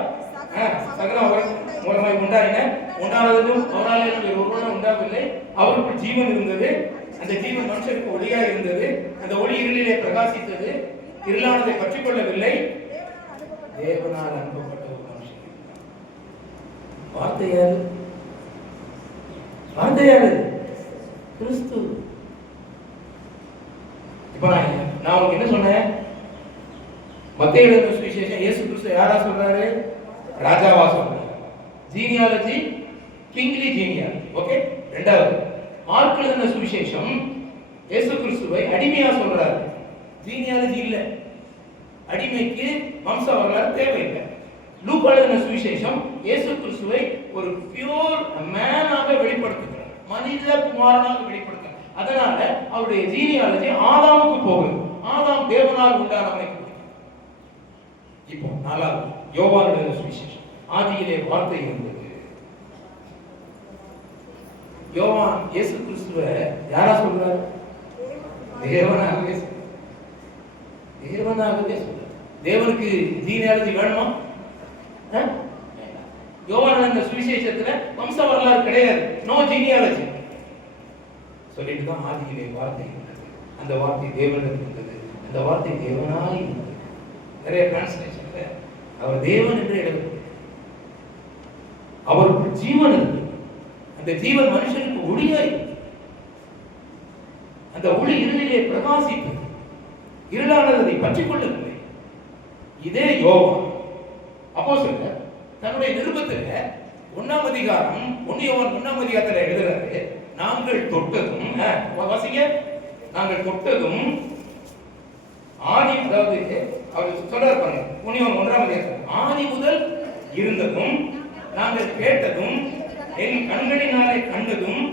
சகலம் அவர் மூலமாய் உண்டாயின, உண்டானதும் அவரால் ஒருவரும் உண்டாகவில்லை. அவருக்குள் ஜீவன் இருந்தது, அந்த ஜீவன் மனுஷருக்கு ஒளியாய் இருந்தது. அந்த ஒளி இருளிலே பிரகாசித்தது, இருளானதை பற்றிக் கொள்ளவில்லை. தேவனால் அனுப்பப்பட்ட ஒரு மனுஷன். வார்த்தை யாரு? வார்த்தை யாரு? கிறிஸ்து. இப்ப நான் உங்களுக்கு என்ன சொன்னேன்? மத்தேயு எழுதின சுவிசேஷம் இயேசு கிறிஸ்து யாரா சொல்றாரு? ராஜாவா சொல்றாரு. Genealogy, kingly genealogy. ஓகே. இரண்டாவது, மார்க் எழுதின சுவிசேஷம் இயேசு கிறிஸ்துவை அடிமையா சொல்றாரு. ஜீனியாலஜி இல்ல, அடிமைக்கு வம்ச வரலாறு தேவையில்லை. லூக்கா எழுதின சுவிசேஷம் இயேசு கிறிஸ்துவை ஒரு பியூர் மேனாக வெளிப்படுத்துகிறார், மனித குமாரனாக வெளிப்படுத்துகிறார். அதனால அவருடைய ஜீனியாலஜி ஆதாமுக்கு போகுது. ஆதாம் தேவனால் உண்டானவனை. இப்போ நாலாவது, யோவான் எழுதின சுவிசேஷம் ஆதியிலே வார்த்தை இருந்தது. யோவான் இயேசு கிறிஸ்துவை யாரா சொல்றாரு? தேவனாகவே சொல்றாரு. தேவனுக்கு ஜீனியாலஜி வேணுமா? யோவான் எழுதின சுவிசேஷத்துல வம்ச வரலாறு கிடையாது, நோ ஜீனியாலஜி. சொல்லிட்டு தான் ஆதியிலே வார்த்தை இருந்தது, அந்த வார்த்தை தேவனிடம் இருந்தது, அந்த வார்த்தை தேவனாய் இருந்தது. நிறைய டிரான்ஸ்லேஷன்ல அவர் தேவன் என்று எழுதப்பட்டது. அவருக்கு ஜீவன் இருந்தது, அந்த ஜீவன் மனுஷனுக்கு ஒளியாய், அந்த ஒளி இருளிலே பிரகாசித்தது, இருளானது அதை பற்றிக் கொள்ளவில்லை. இதே யோவான் அப்போஸ்தலர் தன்னுடைய நிருபத்தில் 1ஆம் அதிகாரம் 1 யோவான் 1ஆம் அதிகாரத்தில் எழுதுறாரு, நாங்கள் தொட்டதும் வாசிங்க, நாங்கள் தொட்டதும் ஆதி, அதாவது அவர் சொல்றாரு பாருங்க 1 யோவான் 1ஆம் அதிகாரம், ஆதி முதல் இருந்ததும் நாங்கள் கேட்டதும் எங்கள் கண்களினாலே கண்டதும்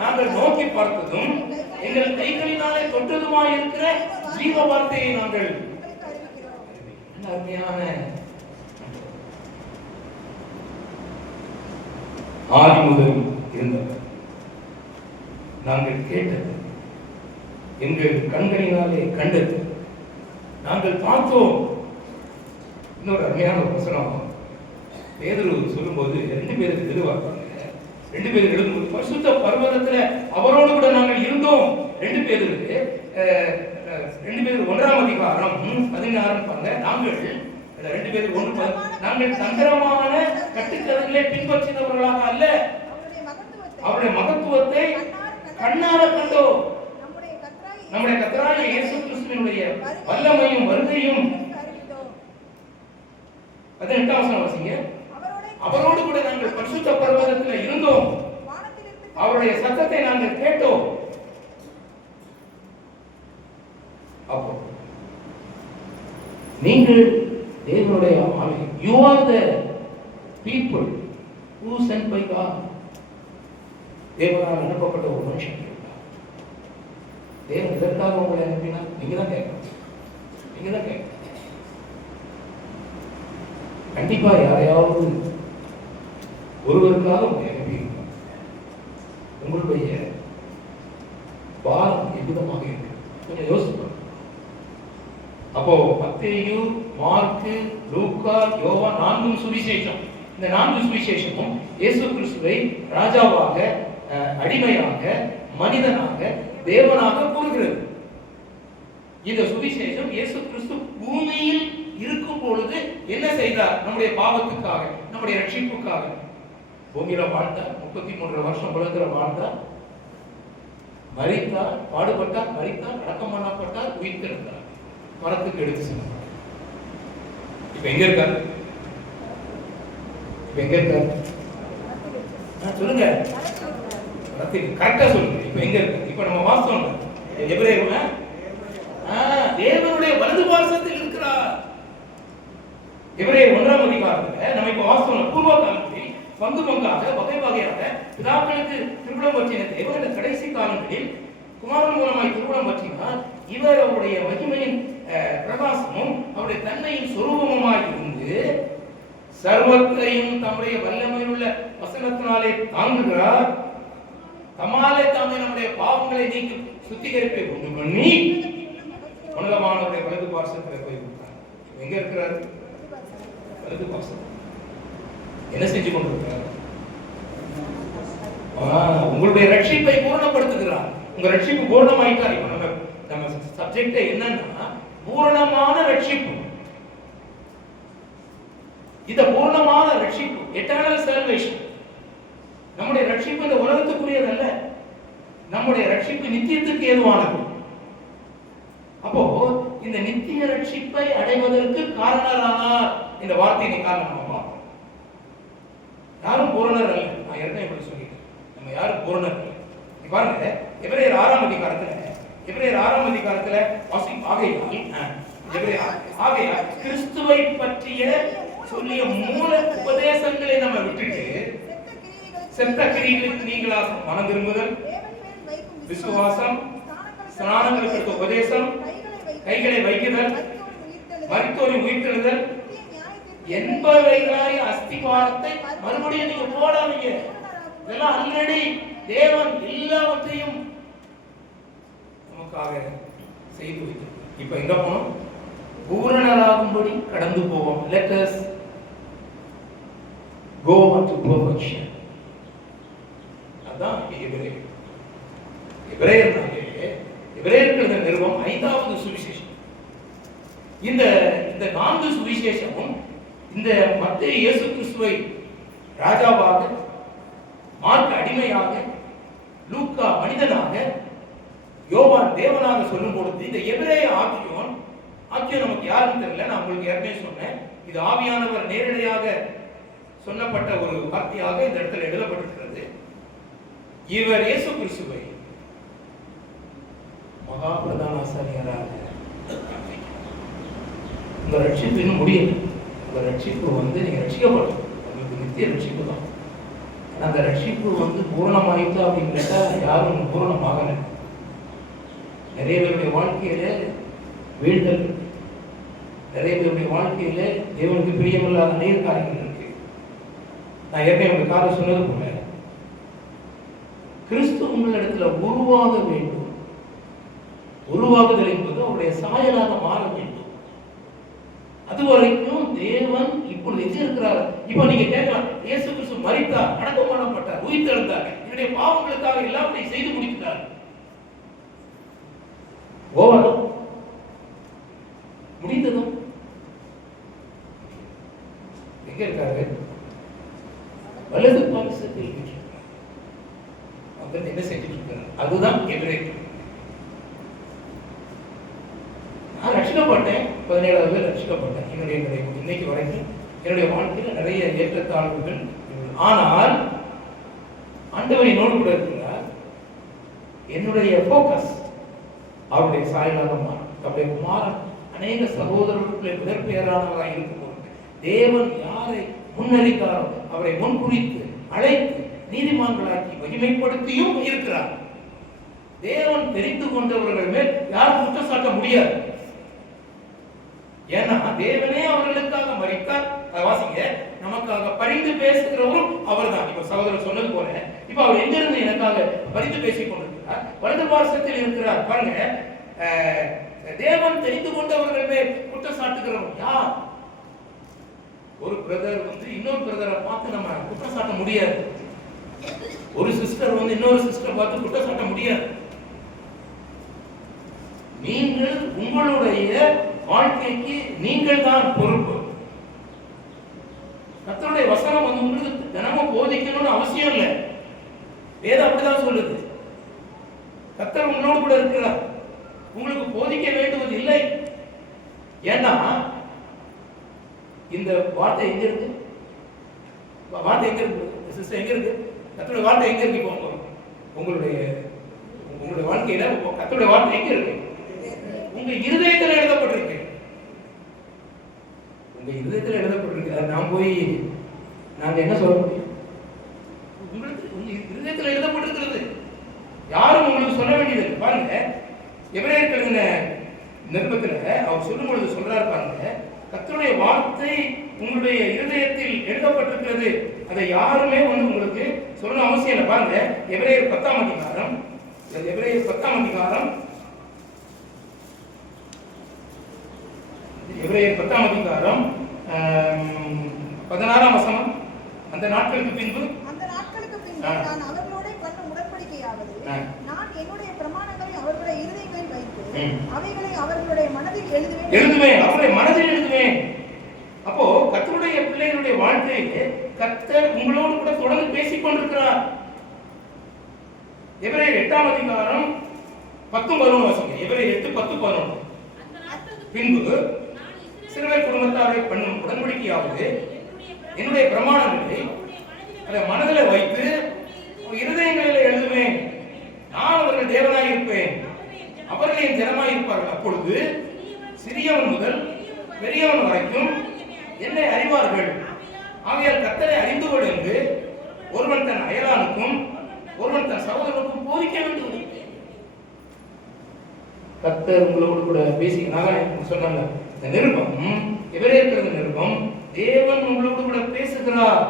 நாங்கள் நோக்கி பார்த்ததும் எங்கள் கைகளினாலே தொட்டதுமாய் இருக்கிற ஜீவ வார்த்தையை நாங்கள். அருமையான ஆதி முதல் இருந்தவர், நாங்கள் கேட்டது, எங்கள் கண்களினாலே கண்டது, நாங்கள் பார்த்தோம். இன்னொரு அருமையான ஒரு வசனம் பேதுரு சொல்லும்போது 2 பேருக்கு எழுதுவாங்க. 2 பேர் எழுதும்போது பரிசுத்த பர்வதத்துல அவரோடு கூட நாங்கள் இருந்தோம். 2 பேருக்கு 1ஆம் அதிகாரம் 16 பாருங்க. நாங்கள் 2 பேர் 1 நாங்கள் தந்திரமான கட்டுக்கதைகளை பின்பற்றினவர்களாக அல்ல, அவருடைய மகத்துவத்தை கண்ணார கண்டோம். நம்முடைய கர்த்தராகிய இயேசு கிறிஸ்துவினுடைய வல்லமையும் வருகையும். 18ஆம் வசனம் வாசிங்க. அவரோடு கூட நாங்கள் பரிசுத்த பர்வதத்தில் இருந்தோம், அவருடைய சத்தத்தை நாங்கள் கேட்டோம். அப்போ நீங்கள் தேவனுடைய ஆலயம், you are the people who sent by God. தேவனால் அனுப்பப்பட்ட ஒரு மனுஷன். தேவன் எதற்காக உங்களை அனுப்பினா? நீங்க தான் கேட்கணும், நீங்க தான் கேட்கணும். கண்டிப்பா யாரையாவது ஒருவருக்காக உங்களை அனுப்பியிருக்கோம். உங்களுடைய பாரம் எவ்விதமாக இருக்கு கொஞ்சம் யோசிப்போம். அப்போ மத்தேயு, மார்க்கு, லூக்கா, யோவான் 4 சுவிசேஷம், இந்த 4 சுவிசேஷமும் இயேசு கிறிஸ்துவை ராஜாவாக, அடிமையாக, மனிதனாக, தேவனாக கூறுகிறது. இந்த சுவிசேஷம் இயேசு கிறிஸ்து பூமியில் இருக்கும் பொழுது என்ன செய்தார்? நம்முடைய பாவத்துக்காக, நம்முடைய ரட்சிப்புக்காக பூமியில வாழ்ந்தார். 33 வருஷம் உலகத்துல வாழ்ந்தார், மரித்தார், பாடுபட்டார், மரித்தார், அடக்கம் பண்ணப்பட்டார், உயிர்த்தெழுந்தார், மரத்துக்கு எடுத்து சென்றார். இப்ப எங்க இருக்காரு? இப்ப எங்க இருக்காரு? சொல்லுங்க, கரெக்டா சொல்லுங்க. இப்ப எங்க இருக்கு? இப்ப நம்ம வாசம் எபிரேயர்ல தேவனுடைய வலது பார்சத்தில் இருக்கிறார். எபிரேயர் 1ஆம் அதிகாரத்துல நம்ம இப்ப வாசம் பூர்வ காலத்தில் பங்கு பங்காக, வகை வகையாக பிதாக்களுக்கு திருமணம் பற்றின தேவன் இந்த கடைசி காலங்களில் குமாரன் மூலமாய் திருமணம் பற்றினார். இவர் அவருடைய மகிமையின் பிரகாசமும் அவருடைய தன்மையின் சொரூபமுமாய் இருந்து சர்வத்தையும் தம்முடைய வல்லமையுள்ள வசனத்தினாலே தாங்குகிறார். தம்மாலே தாமே நம்முடைய பாவங்களை நீக்கி சுத்திகரிப்பை உண்டு பண்ணி உன்னதமானவருடைய வலது பார்சத்தில் போய் விட்டார். எங்க இருக்கிறார்? வலது பார்சல். என்ன செஞ்சு கொண்டிருக்கிறார்? உங்களுடைய ரட்சிப்பை பூரணப்படுத்துகிறார். உங்க ரட்சிப்பு பூரணமாயிட்டா. இப்ப நம்ம சப்ஜெக்ட் என்னன்னா பூரணமான ரட்சிப்பு. இந்த பூரணமான ரட்சிப்பு எட்டர்னல் சல்வேஷன். நம்முடைய ரட்சிப்பு இந்த உலகத்துக்குரியதல்ல. நம்முடைய ரட்சிப்பு நித்தியத்துக்கு ஏதுவானது. அப்போ இந்த நித்திய ரட்சிப்பை அடைவதற்கு காரணரானார். இந்த வார்த்தையை காரணம் யாரும் பூரணர் அல்ல. நான் ஏற்கனவே இப்படி சொல்லிட்டேன். நம்ம யாரும் பூரணர் இல்லை. பாருங்க, எபிரேயர் 6ஆம் அதிகாரத்துல ஆகையால் கிறிஸ்துவை பற்றிய சொல்லிய மூல உபதேசங்களை நம்ம விட்டுட்டு செத்த கிரியைகளுக்கு நீங்களாக மனம் திரும்புதல், விசுவாசம், ஸ்நானங்களுக்கு அடுத்த உபதேசம், கைகளை வைக்குதல், மரித்தோரை உயிர்த்தெழுதல் என்பவைகளாய் அஸ்திவாரத்தை மறுபடியும் நீங்க போடாதீங்க. இதெல்லாம் ஆல்ரெடி தேவன் எல்லாவற்றையும் நமக்காக செய்து வைத்தார். இப்ப எங்க போனோம்? பூரணராகும்படி கடந்து போவோம். Let us go to perfection. அதான் எபிரேயர்கள் நிறுவம் 5வது சுவிசேஷம். இந்த 4 சுவிசேஷமும் இந்த மத்தேயு இயேசு கிறிஸ்துவை ராஜாவாக, மார்க் அடிமையாக, லூக்கா மனிதனாக, யோவான் தேவனாக சொல்லும் பொழுது இந்த எபிரேய ஆக்கியோன் நமக்கு யாருன்னு தெரியல. நான் உங்களுக்கு ஏற்கனவே சொன்னேன். இது ஆவியானவர் நேரடியாக சொல்லப்பட்ட ஒரு வார்த்தையாக இந்த இடத்துல எழுதப்பட்டிருக்கிறது. இவர் இயேசு கிறிஸ்துவை மகா பிரதான ஆசாரியராக இந்த ரட்சிப்பு இன்னும் முடியல. இந்த ரட்சிப்பு நீங்க ரட்சிக்கப்படும். உங்களுக்கு நித்திய ரட்சிப்பு தான். அந்த ரட்சிப்பு பூரணமாயிட்டா அப்படின்னு கேட்டா யாரும் பூரணமாகல. நிறைய பேருடைய வாழ்க்கையில வீழ்தல், நிறைய பேருடைய வாழ்க்கையில தேவனுக்கு பிரியமில்லாத அநேக காரியங்கள் இருக்கு. நான் ஏற்கனவே உங்க காலம் சொன்னது போல கிறிஸ்து உங்களிடத்துல உருவாக வேண்டும். உருவாகுதல் என்பது அவருடைய சாயலாக மாற வேண்டும். அது வரைக்கும் தேவன் இப்பொழுது எங்க இருக்கிறார்? இப்ப நீங்க கேட்கலாம், இயேசு கிறிஸ்து மரித்தார், அடக்கம் பண்ணப்பட்டார், உயிர்த்தெழுந்தார், என்னுடைய பாவங்களுக்காக எல்லாவற்றையும் செய்து முடித்தார். ஓவரா முடிந்ததும் எங்க இருக்காரு? வலது பாரிசத்தில் என்ன செஞ்சுட்டு இருக்காரு? அதுதான் எபிரேயர். நான் ரட்சிக்கப்பட்டேன், 17வது ரட்சிக்கப்பட்டேன். இன்னைக்கு வரைக்கும் என்னுடைய வாழ்க்கையில் நிறைய ஏற்றத்தாழ்வுகள். ஆனால் ஆண்டவர் என்னோடு கூட இருக்கிறார். என்னுடைய போக்கஸ் அவருடைய சாயலாக மாறும். அவருடைய குமாரன் அநேக சகோதரர்களுக்குள்ளே முதற்பெயரானவராக இருக்கும்போது தேவன் யாரை முன்னறிந்தாரோ அவரை முன்குறித்து அழைத்து நீதிமான்களாக்கி மகிமைப்படுத்தியும் இருக்கிறார். தேவன் தெரிந்து கொண்டவர்கள் மேல் யாரும் குற்றம் சாட்ட முடியாது. ஏன்னா தேவனே அவர்களுக்காக மரித்தார். வாசிங்க, நமக்காக பரிந்து பேசுகிறவரும் அவர் தான். இப்ப சகோதரர் சொன்னது போல இப்ப அவர் எங்கிருந்து எனக்காக பரிந்து பேசிக் கொண்டிருக்கிறார்? வலது பார்சத்தில் இருக்கிறார். பாருங்க, தேவன் தெரிந்து கொண்டவர்கள் மேல் குற்றம் சாட்டுகிறவன் யார்? ஒரு பிரதர் இன்னொரு பிரதரை பார்த்து நம்ம குற்றம் சாட்ட முடியாது. ஒரு சிஸ்டர் இன்னொரு சிஸ்டர் பார்த்து குற்றம் சாட்ட முடியாது. நீங்கள் உங்களுடைய வாழ்க்கைக்கு நீங்கள் தான் பொறுப்பு. கர்த்தருடைய வசனம் உங்களுக்கு தினமும் போதிக்கணும்னு அவசியம் இல்லை. வேதம் அப்படிதான் சொல்லுது. கர்த்தர் உங்களோடு கூட இருக்கிறார், உங்களுக்கு போதிக்க வேண்டுவது இல்லை. ஏன்னா இந்த வார்த்தை எங்க இருக்கு? வார்த்தை எங்க இருக்கு? சிஸ்டர் எங்க இருக்கு? கர்த்தருடைய வார்த்தை எங்க இருக்கு? உங்களுடைய வாழ்க்கையில கர்த்தருடைய வார்த்தை எங்க இருக்கு? உங்க இருதயத்தில் எழுதப்பட்டிருக்கு. உங்க இருதயத்தில் எழுதப்பட்டிருக்கு. நான் போய் நாங்க என்ன சொல்ல முடியும்? உங்களுக்கு உங்க இருதயத்தில் எழுதப்பட்டிருக்கிறது. யாரும் உங்களுக்கு சொல்ல வேண்டியது. பாருங்க, எபிரேயர் எழுதின நிருபத்துல அவர் சொல்லும் பொழுது சொல்றாரு பாருங்க, கர்த்தருடைய வார்த்தை உங்களுடைய இருதயத்தில் எழுதப்பட்டிருக்கிறது. அதை யாருமே உங்களுக்கு சொல்லணும் அவசியம் இல்லை. பாருங்க, எபிரேயர் 10ஆம் அதிகாரம், எபிரேயர் 10ஆம் அதிகாரம், எபிரேயர் 10ஆம் அதிகாரம் 16ஆம் வசனம். அந்த நாட்களுக்கு பின்பு நான் அவர்களோட பண்ண உடன்படிக்கையாவது, நான் என்னுடைய பிரமாணங்களை அவர்களுடைய இருதயங்களில் வைத்து அவைகளை அவர்களுடைய மனதில் எழுதுவேன். அவருடைய மனதில் எழுதுவேன். அப்போ கர்த்தருடைய பிள்ளைகளுடைய வாழ்க்கையிலே கர்த்தர் உங்களோடு கூட தொடர்ந்து பேசிக் கொண்டிருக்கிறார். எபிரேயர் 8ஆம் அதிகாரம் 10-11 வசனம். எபிரேயர் 8:10-11. பின்பு இஸ்ரவேல் குடும்பத்தாரை பண்ணும் உடன்படிக்கையாவது, என்னுடைய பிரமாணங்களை அதை மனதில் வைத்து இருதயங்களில் எழுதுவேன். நான் அவர்கள் தேவனாய் இருப்பேன், அவர்கள் என் ஜனமாய் இருப்பார்கள். அப்பொழுது சிறியவன் முதல் பெரியவன் வரைக்கும் என்னை அறிவார்கள். ஆகையால் கர்த்தரை அறிந்து கொள் என்று ஒருவன் தன் அயலானுக்கும் ஒருவன் தன் சகோதரனுக்கும் போதிக்க வேண்டும். கர்த்தர் உங்களோடு கூட பேசினாங்க. சொன்னாங்க இந்த நிருபம், எபிரேயர் நிருபம், தேவன் உங்களோடு கூட பேசுகிறார்.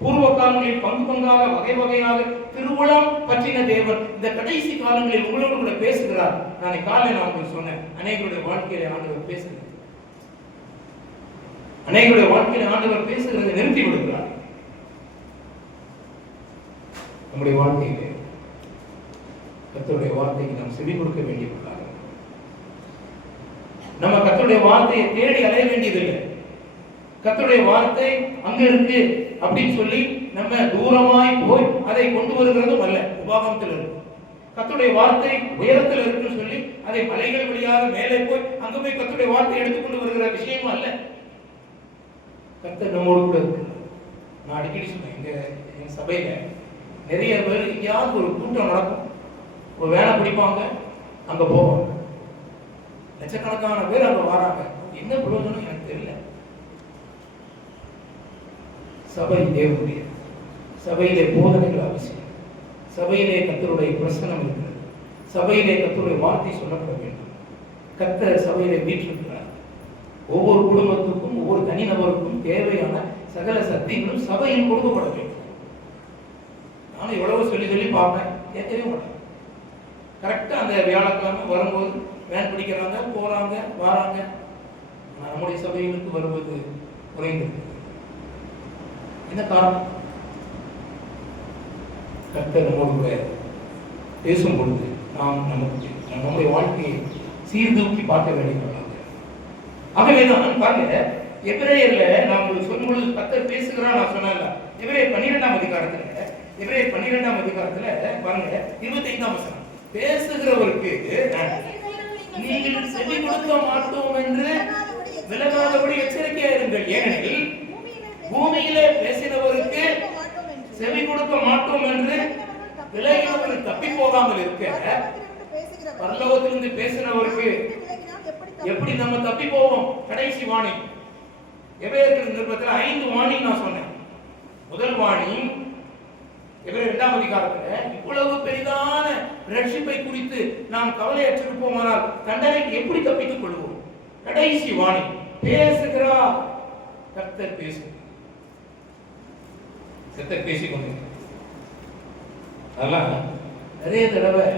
பூர்வ காலங்களில் பங்கு பங்காக வகை வகையாக திருவுளம் பற்றின தேவன் இந்த கடைசி காலங்களில் உங்களோடு கூட பேசுகிறார். நான் காலையில் நான் உங்களுக்கு சொன்னேன், அநேகருடைய வாழ்க்கையில ஆண்டவர் பேசுகிறார். அநேகருடைய வாழ்க்கையில ஆண்டவர் பேசுகிறதை நிறுத்தி விடுகிறார். நம்முடைய வாழ்க்கையிலே கர்த்தருடைய வார்த்தைக்கு நாம் செவி கொடுக்க வேண்டியவர்களாக, நம்ம கர்த்தருடைய வார்த்தையை தேடி அலைய வேண்டியதில்லை. கர்த்தருடைய வார்த்தை அங்க இருக்கு அப்படின்னு சொல்லி நம்ம தூரமாய் போய் அதை கொண்டு வருகிறதும் அல்ல. உபாகமத்தில் இருக்கு. கர்த்தருடைய வார்த்தை உயரத்தில் இருக்குன்னு சொல்லி அதை மலைகள் வழியாக மேலே போய் அங்க போய் கர்த்தருடைய வார்த்தை எடுத்துக்கொண்டு வருகிற விஷயமும் அல்ல. கர்த்தர் நம்மோடு கூட இருக்கு. நான் அடிக்கடி சொன்னேன், எங்க சபையில நிறைய பேர் எங்கேயாவது ஒரு கூட்டம் நடக்கும், ஒரு வேலை பிடிப்பாங்க, அங்க போவாங்க. லட்சக்கணக்கான பேர் அங்க வராங்க. என்ன பிரயோஜனம் எனக்கு தெரியல. சபை தேவனுடைய, சபையிலே போதனைகள் அவசியம். சபையிலே கர்த்தருடைய பிரசனம் இருக்கிறது. சபையிலே கர்த்தருடைய வார்த்தை சொல்லப்பட வேண்டும். கர்த்தர் சபையிலே வீற்றிருக்கிறார். ஒவ்வொரு குடும்பத்துக்கும் ஒவ்வொரு தனிநபருக்கும் தேவையான சகல சக்திகளும் சபையில் கொடுக்கப்பட வேண்டும். நானும் எவ்வளவு சொல்லி சொல்லி பார்ப்பேன், கேட்கவே மாட்டேன். கரெக்டா அந்த வியாழக்கிழமை வரும்போது வேன் பிடிக்கிறாங்க, போறாங்க, வராங்க. நம்முடைய சபைகளுக்கு வருவது குறைந்திருக்கு. என்ன காரணம்? கர்த்தர் நம்மோடு கூட பேசும் பொழுது நாம் நம்முடைய வாழ்க்கையை சீர்தூக்கி பார்க்க வேண்டியவர்களாக. ஆகவேதான் பாருங்க, எபிரேயர்ல நான் உங்களுக்கு சொல்லும் பொழுது கர்த்தர் பேசுகிறார். நான் சொன்னேன்ல, எபிரேயர் 12ஆம் அதிகாரத்துல, எபிரேயர் 12ஆம் அதிகாரத்துல பாருங்க 25ஆம் வசனம். பேசுகிறவருக்கு நீங்கள் செவி கொடுக்க மாட்டோம் என்று விலகாதபடி எச்சரிக்கையா இருங்கள். ஏனெனில் பூமியிலே பேசினவருக்கு செவி கொடுக்க மாட்டோம் என்று விலகினவர்கள் தப்பி போகாமல் இருக்க, பரலோகத்திலிருந்து பேசினவருக்கு எப்படி நம்ம தப்பி போவோம்? கடைசி வாணி எபிரேயர் நிருபத்தில் 5 வாணி நான் சொன்னேன். முதல் வாணி எபிரேயர் 2ஆம் அதிகாரத்துல, இவ்வளவு பெரிதான ரட்சிப்பை குறித்து நாம் கவலையற்றிருப்போமானால் தண்டனைக்கு எப்படி தப்பித்துக் கொள்வோம்? கடைசி வாணி பேசுகிறார். கர்த்தர் பேசுகிறார். கர்த்தர் பேசிக் கொண்டிருக்கிறார். அதெல்லாம் நிறைய தடவை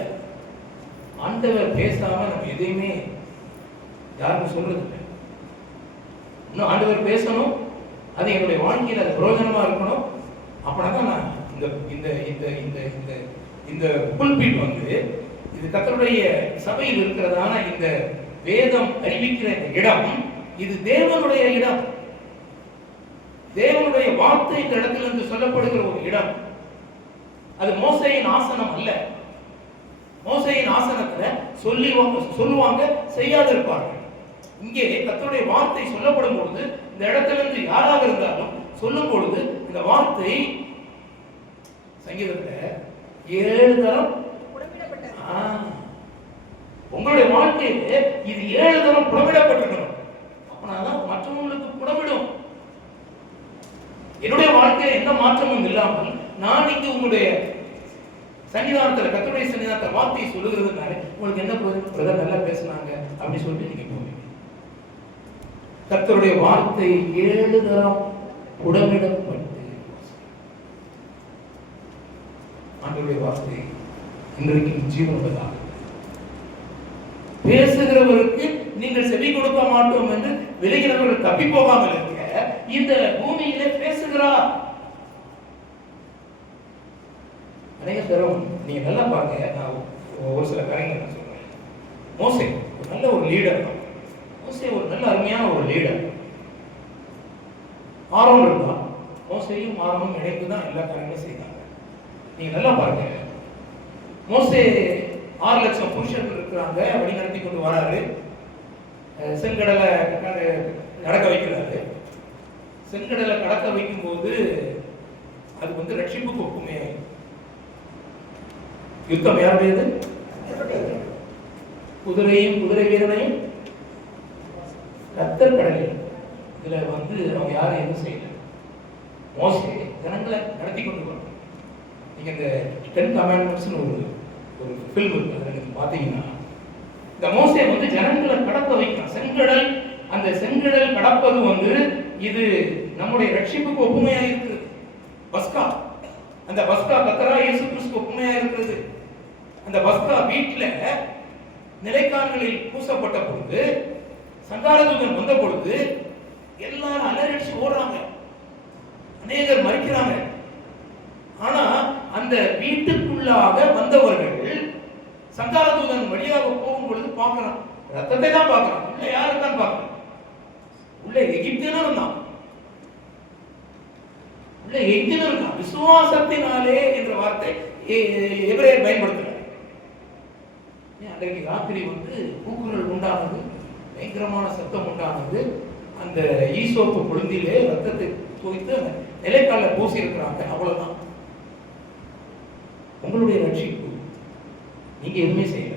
ஆண்டவர் பேசாம நம்ம எதையுமே யாருக்கும் சொல்றது இல்லை. இன்னும் ஆண்டவர் பேசணும், அது என்னுடைய வாழ்க்கையில் அது பிரயோஜனமா இருக்கணும். அப்படின்னா நான் இந்த இந்த இந்த இந்த இந்த புல்பிட் இது கர்த்தருடைய சபையில் இருக்கிறதான இந்த வேதம் அறிவிக்கிற இந்த இடம், இது தேவனுடைய இடம். தேவனுடைய வார்த்தை இந்த இடத்திலிருந்து சொல்லப்படுகிற ஒரு இடம். அது மோசேயின் ஆசனம் அல்ல. மோசேயின் ஆசனத்துல சொல்லுவாங்க, செய்யாதிருப்பார்கள். இங்கே கர்த்தருடைய வார்த்தை சொல்லப்படும் பொழுது இந்த இடத்திலிருந்து யாராக இருந்தாலும் சொல்லும் பொழுது இந்த வார்த்தை சங்கீதத்துல 7 தரம் உங்களுடைய வாழ்க்கையில இது 7 தரம் புடமிடப்பட்டிருக்கணும். அப்பனாதான் மற்றவங்களுக்கு புடமிடும். என்னுடைய வாழ்க்கையில எந்த மாற்றமும் இல்லாமல் நான் இங்கு உங்களுடைய சன்னிதானத்துல, கர்த்தருடைய சன்னிதானத்துல வார்த்தையை சொல்லுகிறதுனால உங்களுக்கு என்ன பிரதர் நல்லா பேசினாங்க அப்படின்னு சொல்லிட்டு நீங்க போவீங்க. கர்த்தருடைய வார்த்தை 7 தரம் உடமிடப்பட்டு ஆண்டவருடைய வார்த்தை இன்றைக்கு ஜீவனுள்ளதாக பேசுகிறவருக்கு நீங்கள் செவி கொடுக்க மாட்டோம் என்று விலகினவர்கள் தப்பி போகாமல் இருக்க இந்த பூமியிலே பேசுகிறார். அநேக தரம் நீங்க நல்லா பாருங்க. நான் ஒரு சில காரியங்களை நான் சொல்றேன். மோசே ஒரு நல்ல ஒரு லீடர் தான். மோசே ஒரு நல்ல அருமையான ஒரு லீடர். ஆரோன் இருந்தான். மோசேயும் ஆரோனும் இணைந்து தான் எல்லா காரியங்களும் செய்தாங்க. நீங்க நல்லா பாருங்க. மோசே 6 லட்சம் புருஷர்கள் இருக்கிறாங்க, வழி நடத்தி கொண்டு வராரு. செங்கடலை நடக்க வைக்கிறாரு. செங்கடலை கடக்க வைக்கும் போது அது வந்து ரட்சிப்புக்கு ஒப்புமே. யுத்தம் யாருடையது? குதிரையும் குதிரை வீரனையும் கர்த்தர் கடலில். இதுல வந்து அவங்க யாரும் எதுவும் செய்யல. மோசே ஜனங்களை நடத்தி கொண்டு வர. நீங்க இந்த 10 கமாண்ட்மெண்ட்ஸ்னு ஒரு ஃபில்ம் இருக்கு, அதை நீங்க பாத்தீங்கன்னா இந்த மோசே வந்து ஜனங்களை கடக்க வைக்கிறான். செங்கடல், அந்த செங்கடல் கடப்பது வந்து இது நம்முடைய ரட்சிப்புக்கு ஒப்புமையா இருக்குது. பஸ்கா, அந்த பஸ்கா கர்த்தராகிய இயேசு கிறிஸ்துவுக்கு ஒப்புமையா இருக்கிறது. அந்த பஸ்கா வீட்டுல நிலைக்கால்களில் பூசப்பட்ட பொழுது, சங்காரதூதன் வந்த பொழுது எல்லாரும் அலறடிச்சு ஓடுறாங்க, அநேகர் மறிக்கிறாங்க. ஆனா அந்த வீட்டுக்குள்ளாக வந்தவர்கள் சங்காரதூதன் வழியாக போகும் பொழுது பார்க்கிறான், ரத்தத்தை தான் பார்க்கிறான். உள்ள யாரு தான் பார்க்கிறான்? உள்ள எகிப்தியனும் இருந்தான். உள்ள எகிப்தியனும் இருந்தான். விசுவாசத்தினாலே என்ற வார்த்தை எபிரேயர் பயன்படுத்துறாங்க. அன்றைக்கு ராத்திரி வந்து கூக்குரல் உண்டானது, பயங்கரமான சத்தம் உண்டானது. அந்த ஈசோப்பு கொழுந்திலே ரத்தத்தை தோய்த்து நிலைக்கால பூசி இருக்கிறாங்க. அவ்வளவுதான். உங்களுடைய ரட்சிப்பு நீங்க எதுவுமே செய்யல.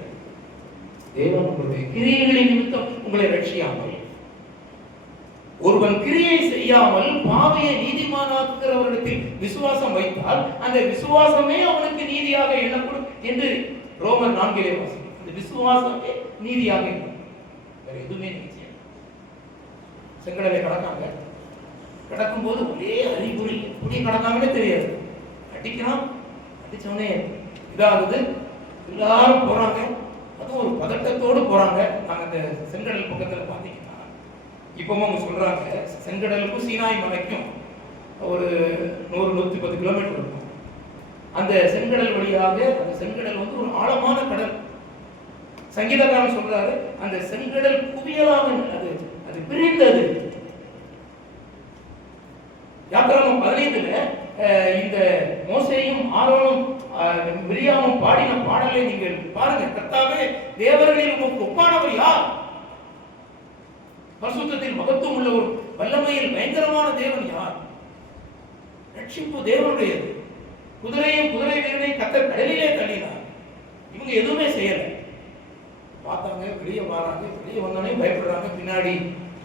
தேவன் உங்களுடைய கிரியைகளின் நிமித்தம் உங்களை ரட்சியாமல், ஒருவன் கிரியை செய்யாமல் பாவியை நீதிமானாக்குகிறவரிடத்தில் விசுவாசம் வைத்தால் அந்த விசுவாசமே அவனுக்கு நீதியாக எண்ணப்படும் என்று ரோமர் 4 வாசிக்கிறோம். அந்த விசுவாசமே நீதியாக எண்ணப்படும். வேற எதுவுமே நீங்க செய்யல. செங்கடலை கடக்காங்க. கடக்கும் போது ஒரே அறிகுறி, எப்படி கடக்காமலே தெரியாது. அடிக்கிறான், அடிச்சவனே இதாகுது. எல்லாரும் போறாங்க. அதுவும் ஒரு பதட்டத்தோடு போறாங்க. நாங்க அந்த செங்கடல் பக்கத்துல பாத்தீங்கன்னா இப்பவும் அவங்க சொல்றாங்க, செங்கடலுக்கும் சீனாய் மலைக்கும் ஒரு 100-110 கிலோமீட்டர் இருக்கும். அந்த செங்கடல் வழியாக, அந்த செங்கடல் வந்து ஒரு ஆழமான கடல். சங்கீதக்காரன் சொல்றாரு, அந்த செங்கடல் குவியலாக அது பிரிந்தது. யாத்திராகமம் 15ல இந்த மோசேயும் ஆரோனும் மிரியாமும் பாடின பாடலை நீங்கள் பாருங்க. கர்த்தாவே, தேவர்களில் உமக்கு ஒப்பானவர் யார்? பரிசுத்தத்தில் மகத்துவம் உள்ள ஒரு வல்லமையில் பயங்கரமான தேவன் யார்? ரட்சிப்பு தேவனுடையது. குதிரையும் குதிரை வீரனை கர்த்தர் கடலிலே தள்ளினார். இவங்க எதுவுமே செய்யல. பார்த்தாங்க, வெளியே வராங்க. வெளியே வந்தோடனே பயப்படுறாங்க. பின்னாடி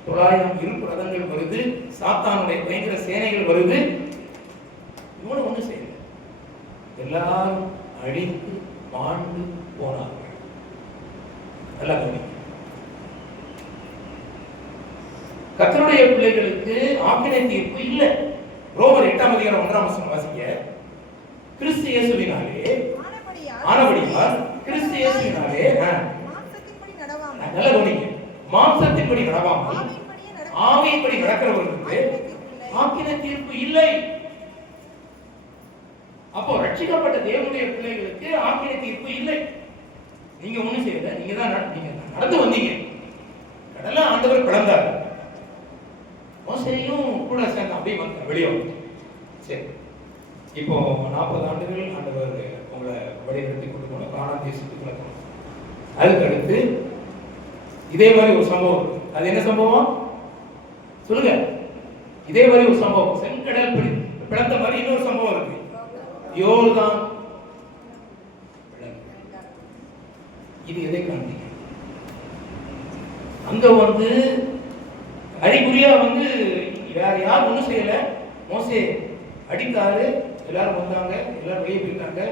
900 இருப்பு ரதங்கள் வருது, சாத்தானுடைய பயங்கர சேனைகள் வருது. இவனும் ஒண்ணு செய்யல. எல்லாரும் அழித்து மாண்டு போனார்கள். நல்லா கவனிங்க. கர்த்தருடைய பிள்ளைகளுக்கு ஆக்கினை தீர்ப்பு இல்லை. ரோமர் 8ஆம் அதிகாரம் 1ஆம் வசனம் வாசிங்க. கிறிஸ்து இயேசுவினாலே ஆனபடியால் கிறிஸ்து இயேசுவினாலே மாம்சத்தின்படி நடவாமல், நல்லா கவனிங்க, மாம்சத்தின்படி நடவாமல் ஆவியின்படி நடக்கிறவர்களுக்கு ஆக்கினை தீர்ப்பு இல்லை. அப்போ ரட்சிக்கப்பட்ட தேவனுடைய பிள்ளைகளுக்கு ஆக்கினை தீர்ப்பு இல்லை. நீங்க ஒண்ணும் செய்யல. நீங்க தான் நீங்க நடந்து வந்தீங்க. கடலை ஆண்டவர் கடந்தார். மோசேயும் கூட சேர்ந்து அப்படியே வந்து வெளியே வந்து. சரி, இப்போ 40 ஆண்டுகள் ஆண்டவர் உங்களை வழிநடத்தி கொண்டு போன கானான் தேசத்துக்குள்ள போனோம். அதுக்கு அடுத்து இதே மாதிரி ஒரு சம்பவம். அது என்ன சம்பவம் சொல்லுங்க? இதே மாதிரி ஒரு சம்பவம், செங்கடல் பிளந்த மாதிரி இன்னொரு சம்பவம் இருக்கு. யோர்தான். இது எதை காண்பீங்க? அங்க வந்து அறிகுறியா வந்து வேற யாரும் ஒண்ணும் செய்யல. மோசே அடித்தாரு, எல்லாரும் வந்தாங்க, எல்லாரும் வெளியே போயிட்டாங்க.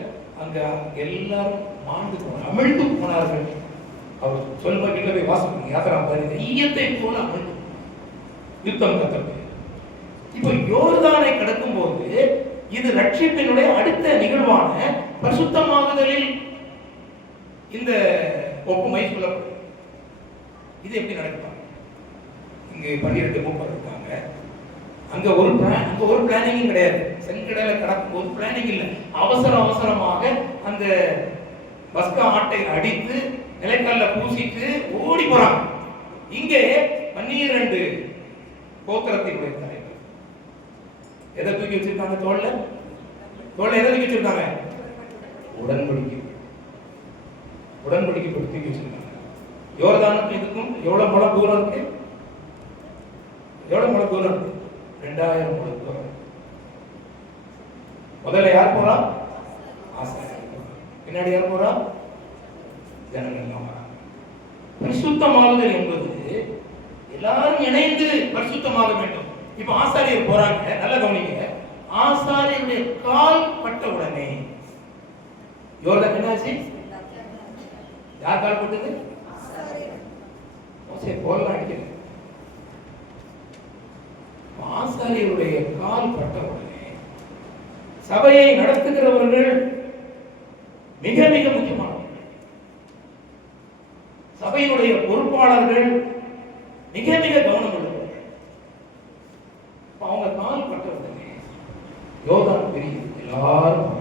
அங்க எல்லாரும் மாண்டு போனாங்க, அமிழ்ந்து போனார்கள். அவர் சொல்லும்போது வீட்டுல போய் வாசிப்பீங்க. யாத்திரா பாருங்க, ஈயத்தை போல அமிழ்ந்து. யுத்தம் கத்தருடைய. இப்போ யோர்தானை கடக்கும் போது இது ரட்சிப்பினுடைய அடுத்த நிகழ்வான பரிசுத்தமாகுதலில் இந்த ஒப்புமை சொல்லப்படுது. இது எப்படி நடக்கும்? இங்க 12 மூப்பர் இருக்காங்க. அங்க ஒரு பிளானிங்கும் கிடையாது. செங்கடலை கடக்கும் போது பிளானிங் இல்லை. அவசரமாக அந்த பஸ்கா ஆட்டை அடித்து நிலைக்கல்ல பூசிட்டு ஓடி போறாங்க. இங்கே 12 கோத்திரத்தினுடைய தலைவர் எதை தூக்கி வச்சிருக்காங்க? தோல்ல எதை தூக்கி வச்சிருக்காங்க? உடன்படிக்கை தூக்கி வச்சிருக்காங்க. யோர்தானுக்கு இதுக்கும் எவ்வளவு முழ தூரம் இருக்கு? 2000 முழ தூரம். முதல்ல யார் போறா? ஆசாரியர். பின்னாடி யார் போறா? ஜனங்கள் எல்லாம் வராங்க. பரிசுத்தமாகுதல் என்பது எல்லாரும் இணைந்து பரிசுத்தமாக வேண்டும். இப்ப ஆசாரியர் போறாங்க. நல்ல கவனிங்க. ஆசாரியருடைய கால் பட்ட உடனே யோர்தான் என்னாச்சு? யார் கால் பட்டது? போலாம் அடிக்கல. ஆசாரியருடைய கால் பட்ட உடனே சபையை நடத்துகிறவர்கள் மிக மிக முக்கியமானவர்கள். சபையினுடைய பொறுப்பாளர்கள் மிக மிக கவனம் உள்ளவர்கள். அவங்க கால் பட்ட உடனே யோர்தான் பெரிய எல்லாரும்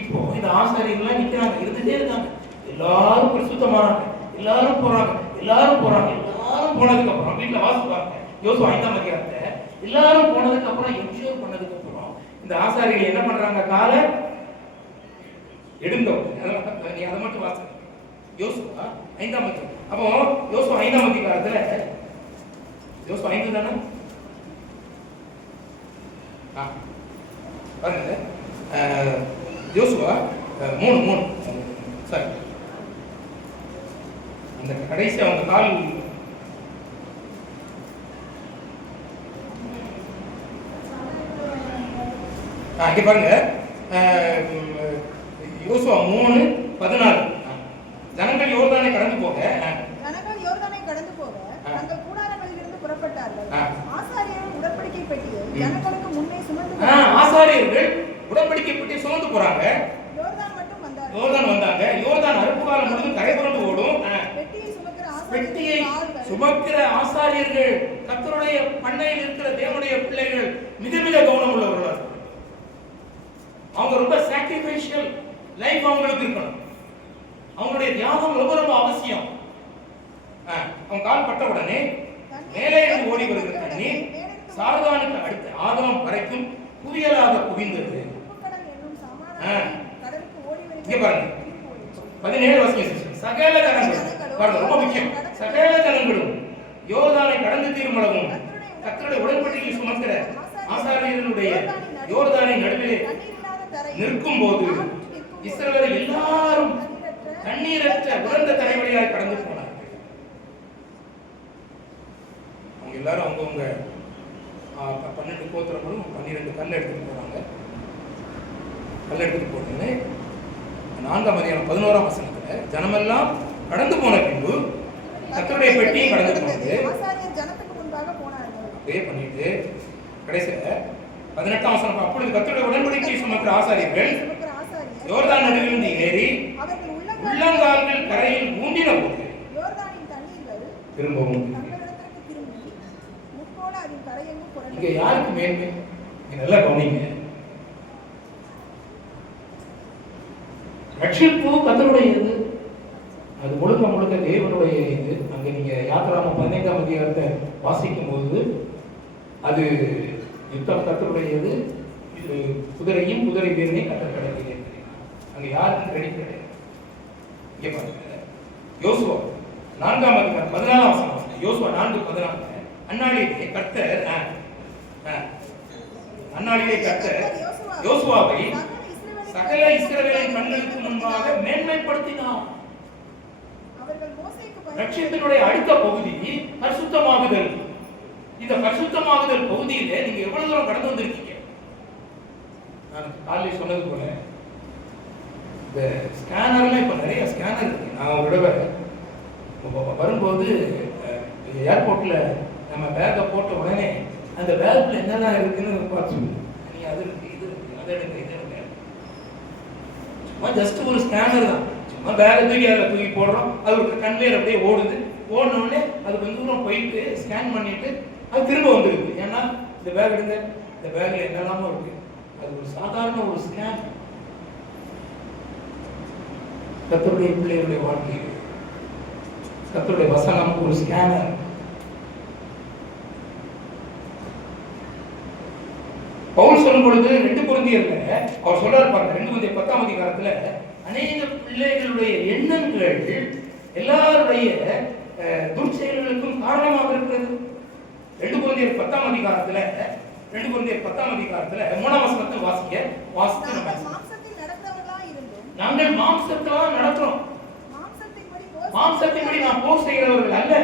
இப்போ இந்த ஆசாரியர்கள்லாம் நிக்கிறாங்க, இருந்துட்டே இருக்காங்க. எல்லாரும் பரிசுத்தமானாங்க, எல்லாரும் போறாங்க. எல்லாரும் போனதுக்கு அப்புறம் வீட்டுல வாசிப்பாங்க யோசுவா 5ஆம் அதிகாரத்தை. எல்லாரும் போனதுக்கு அப்புறம் என்ஷூர் பண்ணதுக்கு அப்புறம் இந்த ஆசாரியர்கள் என்ன பண்றாங்க? காலை எடுந்தோம். நீ அதை மட்டும் வாசி. யோசுவா 5ஆம் அதிகாரம். அப்போ யோசுவா 5ஆம் அதிகாரத்துல யோசுவா 5 தானே பாருங்க. யோசுவா 3 சரி. அந்த கடைசி அவங்க கால் இங்க பாருங்க. யோசுவா 3:14 ஜனங்கள் யோர்தானை கடந்து போக தங்கள் கூடாரங்களிலிருந்து புறப்பட்டார்கள். ஆசாரியர்கள் உடன்படிக்கை பெட்டியை ஜனங்களுக்கு முன்னே சுமந்து ஆசாரியர்கள் உடன்படிக்கை பெட்டியை சுமந்து போறாங்க. யோர்தான் வந்தாங்க. யோர்தான் அறுப்பு காலம் முழுவதும் கரை புரண்டு ஓடும். பெட்டியை சுமக்கிற ஆசாரியர்கள் கர்த்தருடைய பண்ணையில் இருக்கிற தேவனுடைய பிள்ளைகள் மிக மிக கவனம் உள்ளவர்கள். அவங்க ரொம்ப சாக்ரிஃபைஷியல் லைஃப் அவங்களுக்கு இருக்கணும். அவங்களுடைய தியாகம் ரொம்ப ரொம்ப அவசியம். அவங்க கால் பட்ட உடனே மேலே இருந்து ஓடி வருகிற தண்ணி சார்தானுக்கு அடுத்த ஆதாம் வரைக்கும் குவியலாக குவிந்தது. இங்க பாருங்க 17 வசனம். சகல ஜனங்களும் பாருங்க, ரொம்ப முக்கியம். சகல ஜனங்களும் யோர்தானை கடந்து தீருமளவும் கர்த்தருடைய உடன்படிக்கையை சுமக்கிற ஆசாரியர்களுடைய யோர்தானை நடுவிலே நிற்கும் போது இஸ்ரவேலர் எல்லாரும் தண்ணீரற்ற உலர்ந்த தலைவலியாய் கடந்து போனார்கள். அவங்க எல்லாரும் அவங்கவுங்க 12 கோத்திரங்களும் 12 கல் எடுத்துட்டு போறாங்க. கல் எடுத்துட்டு போனோன்னு 4ஆம் அதிகாரம் 11ஆம் வசனத்துல ஜனமெல்லாம் கடந்து போன பின்பு கர்த்தருடைய பெட்டி கடந்து போனது. அப்படியே பண்ணிட்டு கடைசியில 18ஆம் வசனம், அப்பொழுது கர்த்தருடைய உடன்படிக்கையை சுமக்கிற ஆசாரியர்கள் யோர்தான் நடுவிலிருந்து ஏறி உள்ளங்கால்கள் கரையில் ஊண்டின போது திரும்பவும் இங்க யாருக்கு மேன்மை? நல்லா கவனிங்க. ரட்சிப்பு கர்த்தருடையது. அது முழுக்க தேவனுடைய இது. அங்க நீங்க யாத்திராம 15ஆம் அதிகாரத்தை வாசிக்கும் போது அது யுத்தம் கர்த்தருடையது, குதிரையும் குதிரை வீரனையும் கர்த்தர் கிடைக்கிறது. அங்க யாருக்கும் கிடைக்கிறது. இங்க பாருங்க, யோசுவா 4ஆம் அதிகாரம் 14ஆம் வசனம். யோசுவா 4:14 அந்நாளிலே கர்த்தர் யோசுவாவை சகல இஸ்ரவேலின் கண்களுக்கு முன்பாக மேன்மைப்படுத்தினார். ரட்சிப்பினுடைய அடுத்த பகுதி பரிசுத்தமாகுதல். இந்த பரிசுத்தமாகுதல் பகுதியில நீங்க எவ்வளவு தூரம் கடந்து வந்திருக்கீங்க? நான் காலையில் சொன்னது போல இந்த ஸ்கேனர்லாம் இப்ப நிறைய ஸ்கேனர் இருக்கு. நான் ஒரு தடவை வரும்போது ஏர்போர்ட்ல நம்ம நம்ம பேக்கை போட்ட உடனே அந்த பேக்ல என்னெல்லாம் இருக்குன்னு பார்த்து நீ அது இருக்கு இது இருக்கு அதை எடுங்க இதை எடுங்க. சும்மா ஜஸ்ட் ஒரு ஸ்கேனர் தான். சும்மா பேக்கை தூக்கி அதில் தூக்கி போடுறோம், அது ஒரு கன்வேயர் அப்படியே ஓடுது. ஓடின உடனே அது கொஞ்சம் தூரம் போயிட்டு ஸ்கேன் பண்ணிட்டு அது திரும்ப வந்துருக்கு. ஏன்னா இந்த பேக் எடுங்க, இந்த பேக்ல என்னெல்லாமோ இருக்கு. அது ஒரு சாதாரண ஒரு ஸ்கேன். கர்த்தருடைய பிள்ளைகளுடைய வாழ்க்கையில் கர்த்தருடைய வசனம் ஒரு ஸ்கேனர். பவுல் சொல்லும் பொழுது 2 கொரிந்தியர்ல அவர் சொல்றாரு பாருங்க, 2 கொரிந்தியர் 10ஆம் அதிகாரத்துல அநேக பிள்ளைகளுடைய எண்ணங்கள் எல்லாருடைய துர்ச்செயல்களுக்கும் காரணமாக இருக்கிறது. 2 கொரிந்தியர் 10ஆம் அதிகாரத்துல 3ஆம் வசனத்தை வாசித்து நம்ம நாங்கள் மாம்சத்தெல்லாம் நடக்கிறோம். மாம்சத்தின்படி நாம் போர் செய்கிறவர்கள் அல்ல.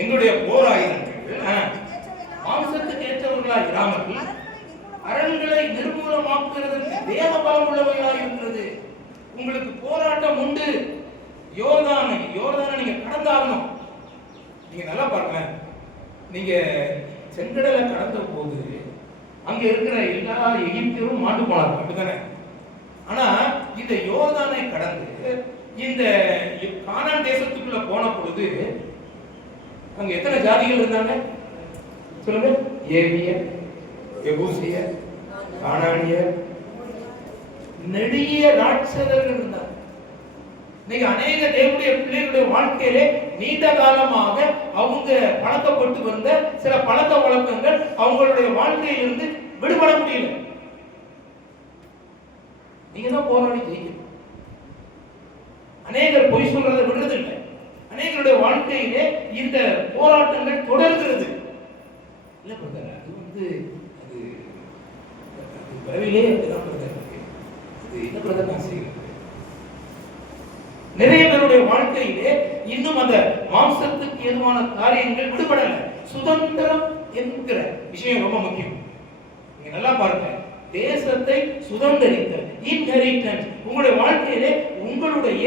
எங்களுடைய போர் ஆயுதங்கள் மாம்சத்துக்கு ஏற்றவர்களாக இராமல் அரண்களை நிர்மூலமாக்குவதற்கு தேவ பலம் உள்ளவையாக இருக்கிறது. உங்களுக்கு போராட்டம் உண்டு. யோர்தானை நீங்க கடந்தாகணும். நீங்க நல்லா பாருங்க, நீங்க செங்கடலை கடந்த போது அங்க இருக்கிற எல்லா எகிப்தியரும் மாண்டு போனாங்க, அப்படித்தானே? ஆனா இந்த யோர்தானை கடந்து இந்த கானான் தேசத்துக்குள்ள போன பொழுது அங்க எத்தனை ஜாதிகள் இருந்தாங்க சொல்லுங்க? ஏவியர், எபூசியர், கானானியர், நெடிய ராட்சதர்கள் இருந்தாங்க. இன்னைக்கு அநேக தேவனுடைய பிள்ளைகளுடைய வாழ்க்கையிலே நீண்ட காலமாக அவங்க பழக்கப்பட்டு வந்த சில பழக்க வழக்கங்கள் அவங்களுடைய வாழ்க்கையிலிருந்து விடுபட முடியல. நீங்க தான் போராடி ஜெயிக்கணும். அநேகர் பொய் சொல்றதை விடுறது இல்லை. அநேகருடைய வாழ்க்கையிலே இந்த போராட்டங்கள் தொடர்கிறது. இல்ல பிரதர், அது வரவிலே அப்படிதான் பிரதர் இருக்கு. அது என்ன பிரதர் நான் செய்யறது? நிறைய பேருடைய வாழ்க்கையிலே இன்னும் அந்த மாம்சத்துக்கு ஏதுவான காரியங்கள் விடுபடல. சுதந்திரம் என்கிற விஷயம் ரொம்ப முக்கியம். நீங்க நல்லா பாருங்க, தேசத்தை சுதந்திரித்தல், இன்ஹெரிட்டன்ஸ். உங்களுடைய வாழ்க்கையிலே உங்களுடைய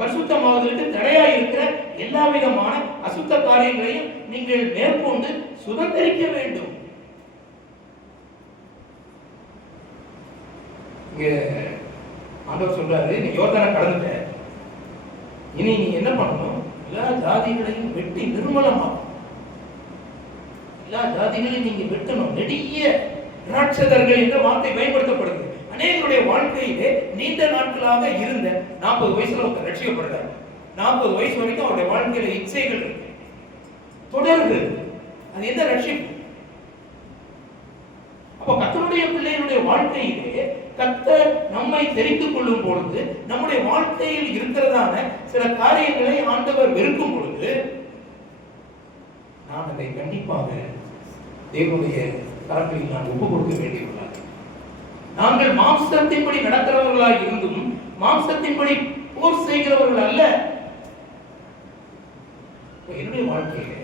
பரிசுத்தமாவதற்கு தடையா இருக்கிற எல்லா விதமான அசுத்த காரியங்களையும் நீங்கள் மேற்கொண்டு சுதந்திரிக்க வேண்டும். ஆண்டவர் சொல்றாரு, நீ யோர்தானை கடந்துட்ட, இனி நீ என்ன பண்ணணும்? எல்லா ஜாதிகளையும் வெட்டி நிர்மூலமாக்கும். எல்லா ஜாதிகளையும் நீங்க வெட்டணும். நெடிய ராட்சதர்கள் என்ற வார்த்தை பயன்படுத்தப்படுது. அநேகருடைய வாழ்க்கையிலே நீண்ட நாட்களாக இருந்த 40 வயசுல ஒருத்தர் ரட்சிக்கப்படுறார். 40 வயசு வரைக்கும் அவருடைய வாழ்க்கையில இச்சைகள் இருக்கு, தொடர்ந்து. அது எந்த ரட்சிப்பு? அப்ப கர்த்தருடைய பிள்ளைகளுடைய வாழ்க்கையிலே கர்த்தர் நம்மை தெரிந்து கொள்ளும் பொழுது, நம்முடைய வாழ்க்கையில் இருக்கிறதான சில காரியங்களை ஆண்டவர் வெறுக்கும் பொழுது, நாம் அதை கண்டிப்பாக தேவனுடைய கரங்களில் நான் ஒப்பு கொடுக்க வேண்டியுள்ளார். நாங்கள் மாம்சத்தின்படி நடக்கிறவர்களாக இருந்தும் மாம்சத்தின்படி போர் செய்கிறவர்கள் அல்ல. என்னுடைய வாழ்க்கையில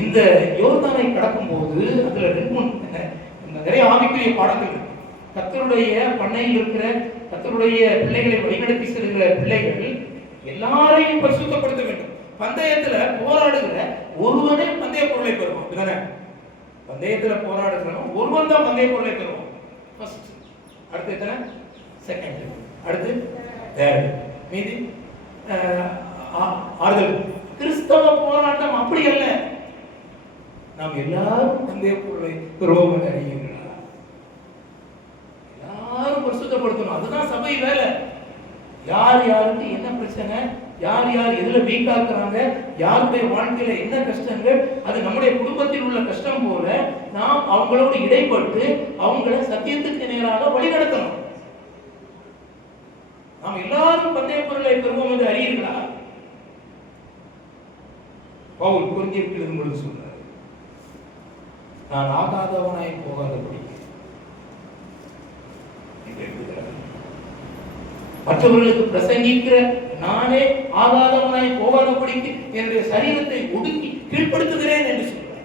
இந்த யோர்தானை கடக்கும் போது அதுல நிறைய ஆவிக்குரிய பாடங்கள் இருக்கு. கர்த்தருடைய பண்ணையில் இருக்கிற கர்த்தருடைய பிள்ளைகளை வழிநடத்தி செல்கிற பிள்ளைகள் எல்லாரையும் பரிசுத்தப்படுத்த வேண்டும். பந்தயத்துல போராடுகிற ஒருவனே பந்தய பொருளை பெறுவான், அப்படிதானே? பந்தயத்துல போராடுகிறவன் ஒருவன் தான் பந்தய பொருளை பெறுவான். ஃபர்ஸ்ட், அடுத்து எத்தனை? செகண்ட், அடுத்து தேர்ட், மீதி ஆறுதல். கிறிஸ்தவ போராட்டம் அப்படி அல்ல. நாம் எல்லாரும் பந்தய பொருளை பெறுவோம் என்று அறியுங்களா? எல்லாரும் பரிசுத்தப்படுத்தணும். அதுதான் சபை வேலை. யார் யாருக்கு என்ன பிரச்சனை, யார் யார் எதுல வீக்கா இருக்கிறாங்க, யாருடைய வாழ்க்கையில என்ன கஷ்டங்கள், அது நம்முடைய குடும்பத்தில் உள்ள கஷ்டம் போல நாம் அவங்களோடு இடைப்பட்டு அவங்களை சத்தியத்துக்கு நேராக வழிநடத்தணும். நாம் எல்லாரும் பந்தய பொருளை பெறுவோம் என்று அறியீர்களா? பவுல் கொரிந்தியருக்கு எழுதும்போது சொல்றார், நான் ஆகாதவனாய் போகாதபடி மற்றவர்களுக்கு பிரசங்கிக்கிற நானே ஆகாதவனாய் போகாதபடிக்கு என்னுடைய சரீரத்தை ஒடுக்கி கீழ்ப்படுத்துகிறேன் என்று சொல்றார்.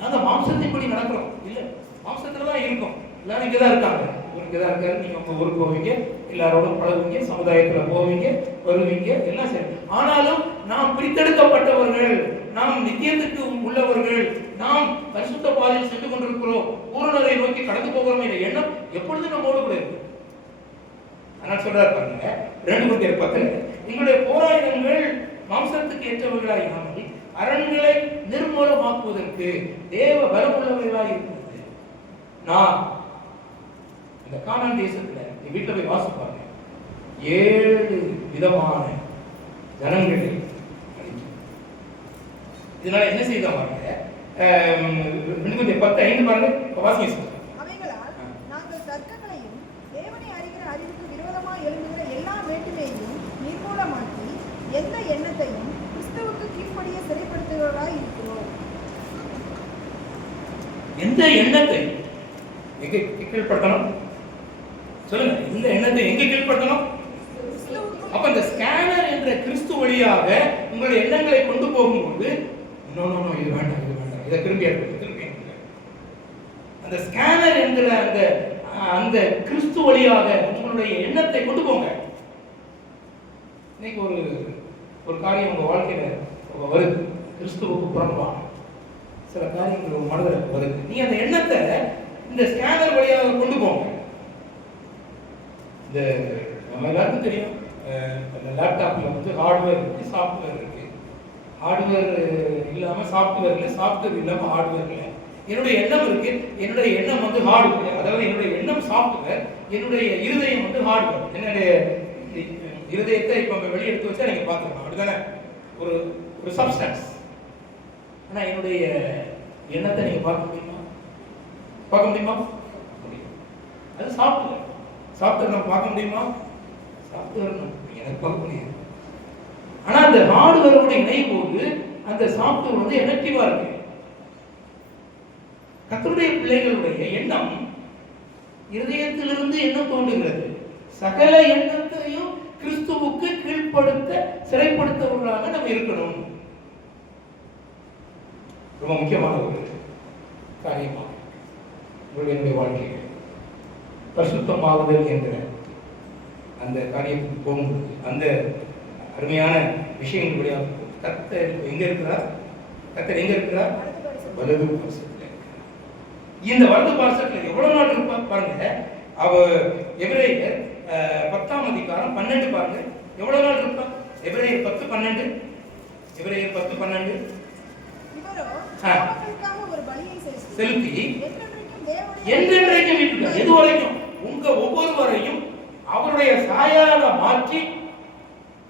நாங்க மாம்சத்தின்படி நடக்கிறோம் இல்ல, மாம்சத்துலதான் இருக்கோம். எல்லாரும் இங்கதான் இருக்காங்க, இங்கதான் இருக்காரு. நீங்க உங்க ஊருக்கு போவீங்க, எல்லாரோடும் பழகுவீங்க, சமுதாயத்துல போவீங்க, வருவீங்க, எல்லாம் சரி. ஆனாலும் நாம் பிரித்தெடுக்கப்பட்டவர்கள், நாம் நித்தியத்துக்கு உள்ளவர்கள், நாம் பரிசுத்த பாதையில் சென்று கொண்டிருக்கிறோம், பூரணரை நோக்கி கடந்து போகிறோம் என்ற எண்ணம் எப்பொழுதும் நம்மோடு கூட இருக்கு. ஆனால் சொல்றாரு பாருங்க 2 Corinthiயர் 10, எங்களுடைய போராட்டங்கள் மாம்சத்துக்கு ஏற்றவர்களாய் இல்லாமல் அரண்களை நிர்மூலமாக்குவதற்கு தேவ பலமுள்ளவர்களாய் இருக்கிறது. நான் இந்த கானான் தேசத்துல வீட்டுல போய் வாசிப்பாங்க, 7 விதமான ஜனங்களை அழித்து. இதனால என்ன செய்தா பாருங்க, 2 Corinthiயர் 10:5 பாருங்க, வாசிங்க சார். அவைகளால் நாங்கள் தர்க்கங்களையும் தேவனை அறிகிற அறிவுக்கு விரோதமாய் எழுந்துகிற எல்லா வேற்றுமையையும் நிர்மூலமாக்கி எந்த எண்ணத்தையும் கிறிஸ்துவுக்கு கீழ்ப்படிய சிறைப்படுத்துகிறவர்களாய் இருக்கிறோம். எந்த எண்ணத்தை எங்க கீழ்படுத்தணும் சொல்லுங்க, இந்த எண்ணத்தை எங்க கீழ்படுத்தணும்? அப்ப இந்த ஸ்கேனர் என்ற கிறிஸ்து வழியாக உங்களுடைய எண்ணங்களை கொண்டு போகும்போது நோ நோ நோ இது வேண்டாம் இது வேண்டாம் இதை திரும்பி எடுத்து அந்த ஸ்கேனர் என்கிற அந்த அந்த கிறிஸ்து வழியாக உங்களுடைய எண்ணத்தை கொண்டு போங்க. இன்னைக்கு ஒரு காரியம் உங்க வாழ்க்கையில வருது, கிறிஸ்துவுக்கு புறம்பான சில காரியங்கள் உங்க மனதில் வருது, நீ அந்த எண்ணத்தை இந்த ஸ்கேனர் வழியாக கொண்டு போங்க. இந்த நம்ம எல்லாருக்கும் தெரியும், லேப்டாப்ல வந்து ஹார்ட்வேர் இருக்கு, சாஃப்ட்வேர் இருக்கு. ஹார்ட்வேர் இல்லாம சாஃப்ட்வேர் இல்லை, சாஃப்ட்வேர் இல்லாம ஹார்ட்வேர் இல்லை. என்னுடைய எண்ணம் இருக்கு, என்னுடைய எண்ணம் வந்து ஹார்ட்வேர், அதாவது என்னுடைய எண்ணம் சாஃப்ட்வேர், என்னுடைய இருதயம் வந்து ஹார்ட்வேர். என்னுடைய இருதயத்தை இப்ப வெளியே எடுத்து வச்சா நீங்க பாத்துக்கலாம், அப்படிதானே? ஒரு சப்ஸ்டன்ஸ். ஆனா என்னுடைய எண்ணத்தை நீங்க பார்க்க முடியுமா? பார்க்க முடியுமா? அது சாஃப்ட்வேர். சாஃப்ட்வேர் நம்ம பார்க்க முடியுமா? சாஃப்ட்வேர் எனக்கு பார்க்க முடியாது. ஆனா அந்த ஹார்ட்வேரோட இணையும் போது அந்த சாஃப்ட்வேர் வந்து எஃபெக்டிவா இருக்கு. கர்த்தருடைய பிள்ளைகளுடைய எண்ணம் இருதயத்திலிருந்து எண்ணம் தோன்றுகிறது. சகல எண்ணத்தையும் கிறிஸ்துவுக்கு கீழ்ப்படுத்த சிறைப்படுத்தவர்களாக நம்ம இருக்கணும். ரொம்ப முக்கியமான ஒரு காரியமாக என்னுடைய வாழ்க்கையில் பரிசுத்தமாகுதல் என்கிற அந்த காரியத்துக்கு போகும்போது அந்த அருமையான விஷயங்களுடைய கர்த்தர் எங்க இருக்கிறார்? கர்த்தர் எங்க இருக்கிறார்? வலது பார்சத்தில். இந்த வலது பார்சத்தில் எவ்வளவு நாள் இருப்பா பாருங்க. அவ எபிரேயர் 10ஆம் அதிகாரம் 12 பாருங்க, எவ்வளவு நாள் இருப்பா? எபிரேயர் 10:12. எபிரேயர் 10:12. ஒரு பலியை செலுத்தி என்றென்றைக்கும் இருக்கிறார். எது வரைக்கும்? உங்க ஒவ்வொருவரையும் அவருடைய சாயாக மாற்றி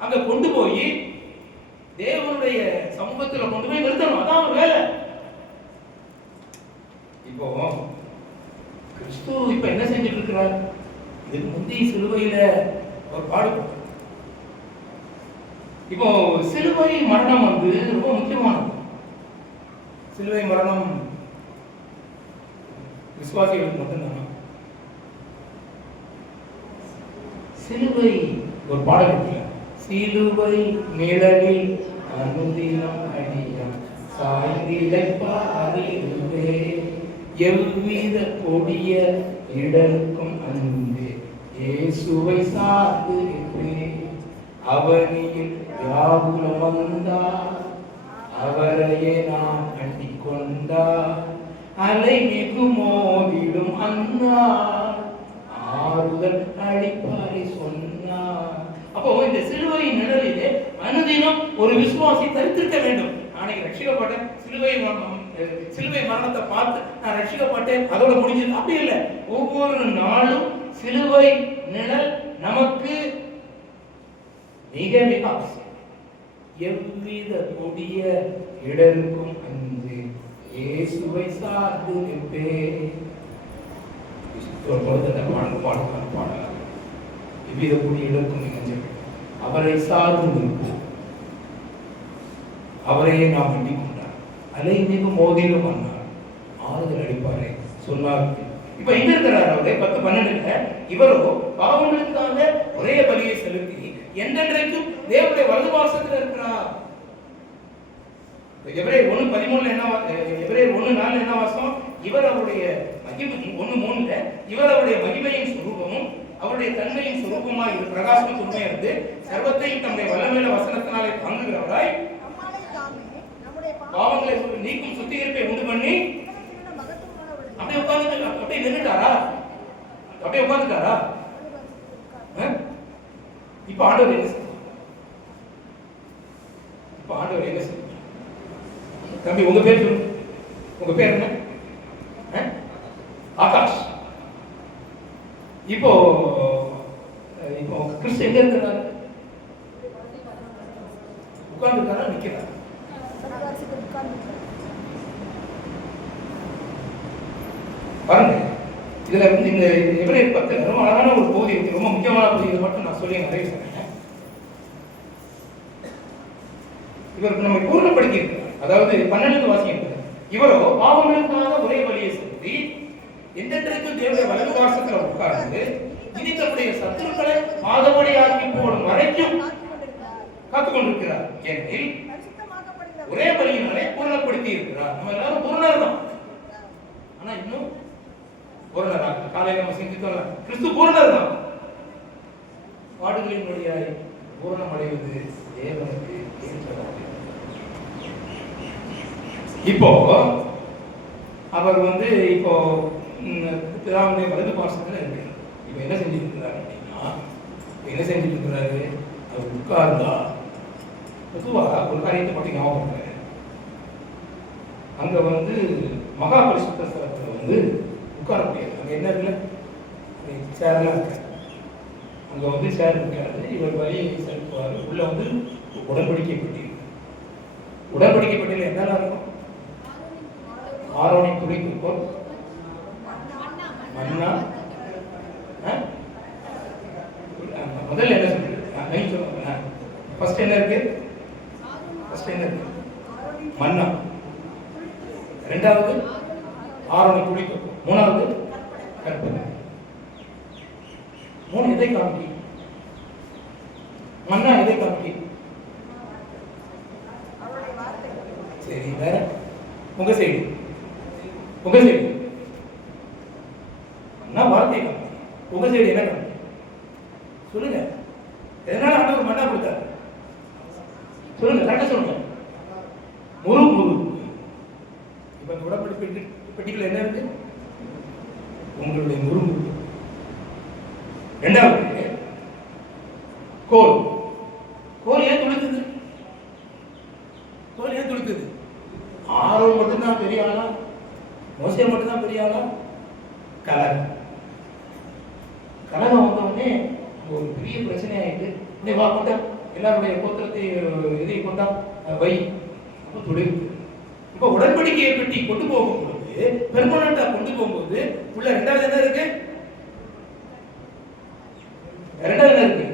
அங்க கொண்டு போய் தேவனுடைய சமூகத்துல கொண்டு போய் நிறுத்தணும். அதான் ஒரு வேலை. இப்போ கிறிஸ்து இப்ப என்ன செஞ்சுட்டு இருக்கிறார்? இதுக்கு முந்தி சிலுவையில ஒரு பாடுபட்டார். இப்போ சிலுவை மரணம் வந்து ரொம்ப முக்கியமானது. சிலுவை மரணம் விசுவாசிகளுக்கு மட்டும்தானா? சிலுவை ஒரு பாடல் இருக்குல்ல, சிலுவை நிழலில் அனுதினம் அடியான் சாய்ந்திழைப்பாரிலே எவ்வித கொடிய இடருக்கும் அன்பே இயேசுவை சார்ந்து அவனியில் வியாகுலம் வந்தார் அவரையே நாம் கட்டிக் கொண்டார் அலை மிகு மோதிடும் அண்ணார் ஆறுதல் அளிப்பாரை சொன்னார். அப்போ இந்த சிலுவை நிழலிலே அனுதினம் ஒரு விசுவாசி தரித்திருக்க வேண்டும். நாளைக்கு ரட்சிக்கப்பட்டேன், சிலுவை மரணத்தை பார்த்து நான் ரட்சிக்கப்பட்டேன், அதோட முடிஞ்சது அப்படி இல்லை. ஒவ்வொரு நாளும் சிலுவை நிழல் நமக்கு மிக மிக அவசியம். எவ்வித கொடிய இடருக்கும் அஞ்சு இயேசுவை சார்ந்து நிற்பேன். பாடலாம் எவ்வித கொடிய இடருக்கும் அஞ்சு அவரை சார்ந்து நிற்போம். அவரையே நாம் வேண்டிக் கொண்டார். அலை மிகு மோதிலும் வந்தார் ஆறுதல் அளிப்பாரே சொன்னார். இப்ப எங்க இருக்கிறார் அவரே? 10:12 இவரோ பாவங்களுக்காக ஒரே பலியை செலுத்தி என்றென்றைக்கும் தேவனுடைய வலது பார்சத்தில் இருக்கிறார். எபிரேயர் 1:13 என்ன, எபிரேயர் 1:4 என்ன வாசம்? இவர் அவருடைய மகிமை 1:3 இவர் அவருடைய மகிமையின் சுரூபமும் அவருடைய தன்மையின் சுரூபமாய் பிரகாசமும் துணையா இருந்து சர்வத்தையும் தம்முடைய வல்லமையுள்ள வசனத்தினாலே தாங்குகிறவராய் நம்மாலே தாமே நம்முடைய பாவங்களை நீக்கும் சுத்திகரிப்பை உண்டு பண்ணி அப்படியே உட்கார்ந்து அப்படியே நின்றுட்டாரா? அப்படியே உட்கார்ந்துட்டாரா? இப்ப ஆண்டவர் என்ன செய்ய? இப்ப ஆண்டவர் என்ன செய்ய? தம்பி உங்க பேர் சொல்லுங்க. உங்க பேர் என்ன? ஆகாஷ். இப்போ இப்போ கிறிஸ்து எங்க இருக்கிறாரு? உட்கார்ந்துருக்காரா நிக்கிறாரா? பாருங்க, இதுல வந்து இந்த எபிரேயர் 10 ரொம்ப அழகான ஒரு பகுதி இருக்கு. ரொம்ப முக்கியமான பகுதி. இதை மட்டும் நான் சொல்லி நிறைய சொன்னேன். இவருக்கு நம்ம பூர்ணப்படுத்தி இருக்கிறார். அதாவது 12 வாசியம். இவரோ பாவங்களுக்காக ஒரே வழியை செலுத்தி எந்தெந்தரைக்கும் தேவனுடைய வலது வாசத்துல உட்கார்ந்து இனி தம்முடைய சத்துருக்களை பாதபடி ஆக்கி போடும் வரைக்கும் காத்துக் கொண்டிருக்கிறார். ஏனெனில் ஒரே வழியினாலே பூர்ணப்படுத்தி இருக்கிறார். நம்ம எல்லாரும் பூர்ணர் தான். ஆனா இன்னும் பூர்ணராக காலையில் நம்ம சிந்தித்தோம், கிறிஸ்து பூர்ணர் தான். பாடுகளினுடைய பூரணம் அடைவது தேவனுக்கு ஏற்றதாக. இப்போ அவர் வந்து இப்போ பிதாவுடைய வலது பாசத்துல இருக்கிறார். இப்ப என்ன செஞ்சுட்டு இருக்கிறாரு அப்படின்னா, என்ன செஞ்சுட்டு இருக்கிறாரு? அவர் உட்கார்ந்தா பொதுவா ஒரு காரியத்தை மட்டும் ஞாபகம் பண்ணுறாரு. அங்க வந்து மகா பரிசுத்த ஸ்தலத்துல வந்து உட்கார முடியாது. அங்க என்ன இருக்குல்ல, சேர்லாம் இருக்காது. அங்க வந்து சேர் இருக்காது. இவர் வழியை செலுத்துவார். உள்ள வந்து உடன்படிக்கை பெட்டி. உடன்படிக்கை பெட்டியில் என்னெல்லாம் இருக்கும்? ஆரோனின் துணிக்கோல், மன்னா. முதல்ல என்ன சொல்றது? ஃபர்ஸ்ட் என்ன இருக்கு? ஃபர்ஸ்ட் என்ன இருக்கு? மன்னா. இரண்டாவது ஆரோனின் துணிக்கோல். மூணாவது கற்பனை. மூணு எதை காமிக்கி? மன்னா எதை காமிக்கி? சரி, வேற உங்க செய்தி. உங்க செய்தி என்ன வார்த்தை காமிக்கி? உங்க செய்தி என்ன காமிக்கி? சொல்லுங்க. எதனால ஆண்டவர் மன்னா கொடுத்தாரு? சொல்லுங்க, கரெக்டா சொல்லுங்க. முழு முழு. இப்ப இந்த உடன்படிக்கை பெட்டிக்குள்ள என்ன இருக்கு? உங்களுடைய முருங்கு. இரண்டாவது கோல். கோல் ஏன் துளித்தது? கோல் ஏன் துளித்தது? ஆரோன் மட்டும்தான் பெரிய ஆளா? மோசே மட்டும்தான் பெரிய ஆளா? கலகம். கலகம் வந்தவுடனே ஒரு பெரிய பிரச்சனை ஆயிட்டு, நீ வா கொண்டா, எல்லாருடைய கோத்திரத்தை இதை கொண்டா வை. அப்ப துளிர்க்கு. இப்ப உடன்படிக்கையை பெட்டி கொண்டு போகும்போது, பெர்மனண்டா கொண்டு போகும்போது உள்ள இரண்டாவது என்ன இருக்கு? இரண்டாவது என்ன இருக்கு?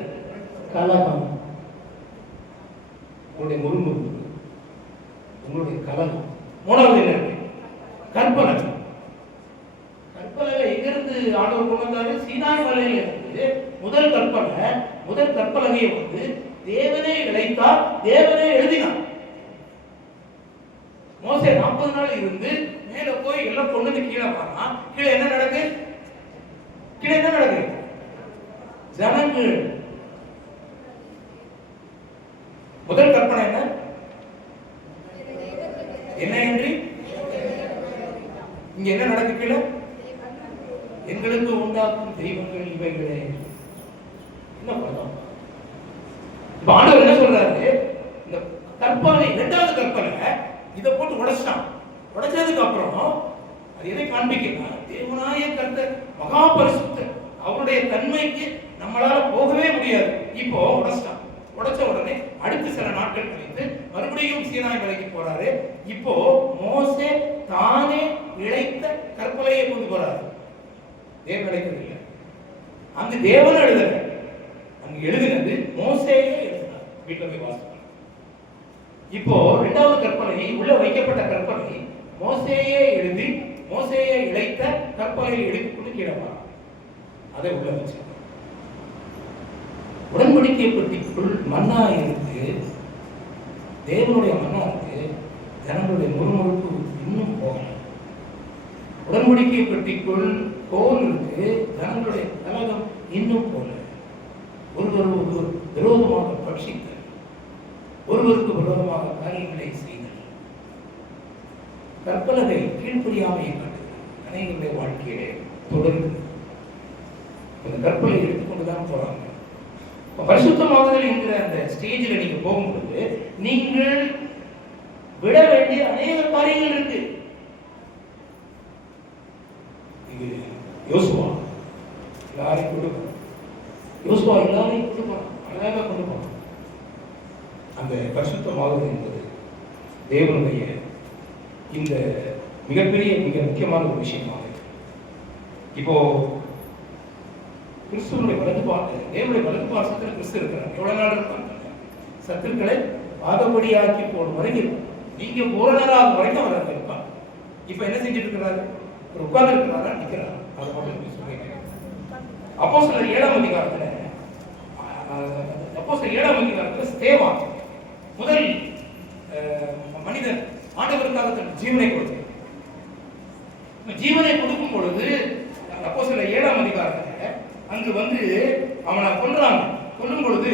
கலகம். உங்களுடைய முறுமுறு, உங்களுடைய கலகம். மூணாவது என்ன இருக்கு? கற்பனை. கற்பனை எங்கிருந்து ஆண்டவர் கொண்டு வந்தாரு? சீனாய் மலையில இருந்து முதல் கற்பனை. முதல் கற்பலகையை வந்து தேவனே இழைத்தார், தேவனே எழுதினார். மோசே 40 நாள் இருந்து மேல போய் எல்லாம் கொண்டு வந்து கீழே பாருனா, கீழே என்ன நடக்கு? கீழே என்ன நடக்கு? ஜனங்கள். முதல் கற்பனை என்ன? என்ன என்று இங்க என்ன நடக்கு? கீழே எங்களுக்கு உண்டாக்கும் தெய்வங்கள் இவைகளே. என்ன பண்ணலாம்? இப்ப ஆண்டவர் என்ன சொல்றாரு? இந்த கற்பனை, இரண்டாவது கற்பனை இதை போட்டு உடைச்சான். உடைச்சதுக்கு அப்புறம் அது எதை காண்பிக்கிறா? தேவனாய கர்த்தர் மகா பரிசுத்தர். அவருடைய தன்மைக்கு நம்மளால போகவே முடியாது. இப்போ உடைச்சான். உடைச்ச உடனே அடுத்த சில நாட்கள் கழித்து மறுபடியும் சீனாய் மலைக்கு போறாரு. இப்போ மோசே தானே இழைத்த கற்பலையை கொண்டு போறாரு. தேவன் இழைக்கவில்லை. அங்கு தேவன் எழுதல. அங்கு எழுதினது மோசேயே எழுதினார். வீட்டில் போய் வாசிப்பார். இப்போ இரண்டாவது கற்பனை, உள்ள வைக்கப்பட்ட கற்பனை மோசேயே எழுதி, மோசேயே இழைத்த கற்பனையை எடுத்துக்கொண்டு கீழே போறார். அதை உள்ள வச்சு உடன்படிக்கை பெட்டிக்குள் மன்னா இருக்கு. தேவனுடைய மன்னா இருக்கு. ஜனங்களுடைய முறுமுறுப்பு இன்னும் போகல. உடன்படிக்கை பெட்டிக்குள் கோல் இருக்கு. ஜனங்களுடைய கலகம் இன்னும் போகல. ஒருவர் ஒருவர் விரோதமாக பட்சித்தல், ஒருவருக்கு விரோதமாக காரியங்களை செய்தல். கற்பலகை கீழ்ப்படியாமையை கண்டு அநேகருடைய வாழ்க்கையிலே தொடர்ந்து அந்த கற்பலை எடுத்துக்கொண்டுதான் போறாங்க. பரிசுத்தமாகுதல் என்கிற அந்த ஸ்டேஜில் நீங்க போகும்போது நீங்கள் விட வேண்டிய அநேக காரியங்கள் இருக்கு. இது யோசுவா எல்லாரையும் கொண்டு போறான். யோசுவா எல்லாரையும் கொண்டு போறான், அழகாக கொண்டு போறான். அந்த பரிசுத்தமாகுதல் என்பது தேவனுடைய இந்த மிகப்பெரிய மிக முக்கியமான ஒரு விஷயமாக இப்போ கிறிஸ்துவனுடைய தேவனுடைய வலது பாசத்தில் கிறிஸ்து இருக்கிறார். எவ்வளவு நாள் இருப்பாங்க? சத்துருக்களை பாதபடியாக்கி போடும் வரைக்கும், நீங்க பூரணராக வரைக்கும் அவர் அங்க இருப்பார். இப்ப என்ன செஞ்சுட்டு இருக்கிறாரு? உட்கார்ந்து இருக்கிறாரா, நிக்கிறாரா? அதை மட்டும் சொல்லிட்டேன். அப்போஸ்தலர் 7ஆம் அதிகாரத்துல ஸ்தேவான் முதல் மனிதன் ஆண்டவருக்காக தன் ஜீவனை கொடுத்தார். ஜீவனை கொடுக்கும் பொழுது அப்போஸ்தலர் 7ஆம் அதிகாரத்துல அங்கு வந்து அவனை கொல்றாங்க. கொல்லும் பொழுது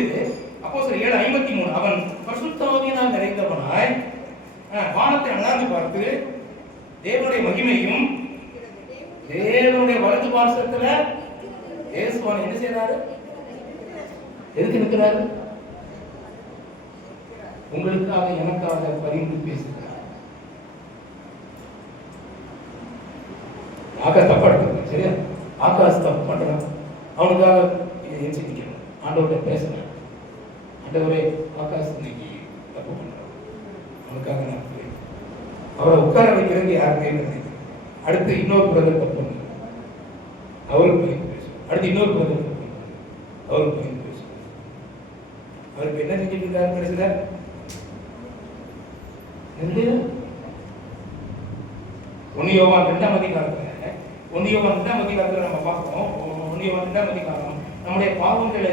அப்போஸ்தலர் 7:53 அவன் பரிசுத்த ஆவியினால் நிறைந்தவனாய் வானத்தை அண்ணாந்து பார்த்து தேவனுடைய மகிமையும் தேவனுடைய வலது பார்சத்துல இயேசுவான் என்ன செய்யறாரு? எதுக்கு நிற்கிறாரு? உங்களுக்காக எனக்காக பரிந்து பேசுகிறார். ஆகாஷ் தப்பா எடுத்துக்க, சரியா? ஆகாஷ் தப்பு பண்றான், அவனுக்காக இதை சிந்திக்கணும். ஆண்டவர்கிட்ட பேசணும். ஆண்டவரே, ஆகாஷ் இன்னைக்கு தப்பு பண்றான், அவனுக்காக நான் அவரை உட்கார வைக்கிறது யாருமே இல்லை. அடுத்து இன்னொரு பிரதர் தப்பு பண்ணு, அவருக்கு பரிந்து பேசும். அடுத்து இன்னொரு பிரதர் தப்பு பண்ணு, அவருக்கு பரிந்து பேசும். அவருக்கு என்ன செஞ்சுட்டு இருக்காரு? கடைசியில 1 யோவான் 2ஆம் அதிகாரத்துல நம்ம பார்க்கிறோம். 1 யோவான் 2ஆம் அதிகாரம் நம்முடைய பாவங்களை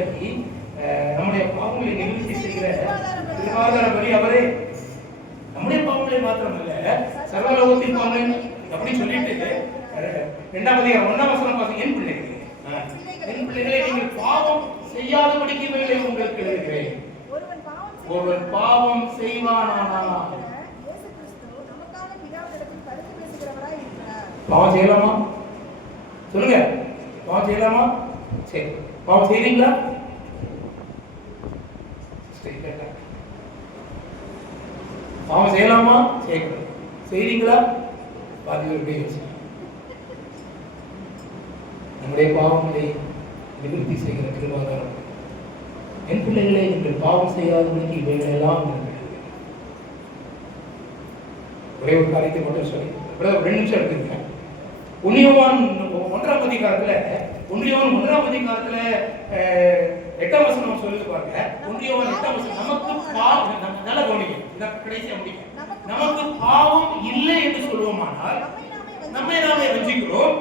நிவர்த்தி செய்கிற திருவாதார பலி அவரே. நம்முடைய பாவங்களை மாத்திரமல்ல, சர்வலோகத்தின் பாவங்களை அப்படி சொல்லிட்டு 2ஆம் அதிகாரம் 1ஆம் வசனம் பாருங்க. என் பிள்ளைகளே, நீங்கள் பாவம் செய்யாதபடிக்கு இவைகளை உங்களுக்கு எழுதுகிறேன். ஒருவன் பாவம் செய்வானானால் பாவம் செய்யலாமா? சொல்லுங்க, பாவம் செய்யலாமா? சரி, பாவம் செய்றீங்களா? பாவம் செய்யலாமா? செய்றீங்களா? பாதிகளுடைய நம்முடைய பாவங்களை நிவர்த்தி செய்கிற கிருபாதாரம். என் பிள்ளைகளே, நீங்கள் பாவம் செய்யாதபடிக்கு இவைகள் எல்லாம் ஒரே ஒரு காரியத்தை மட்டும் சொல்லி 2 நிமிஷம் எடுத்துருக்கேன். 1 யோவான் 1ஆம் அதிகாரத்துல 8ஆம் வசனம் சொல்லி பாருங்க. 1 யோவான் 8ஆம் வசனம், நமக்கு நல்ல கவனிங்க, இதான் கடைசியா முடியும். நமக்கு பாவம் இல்லை என்று சொல்லுவோமானால் நம்மை நாமே வஞ்சிக்கிறோம்,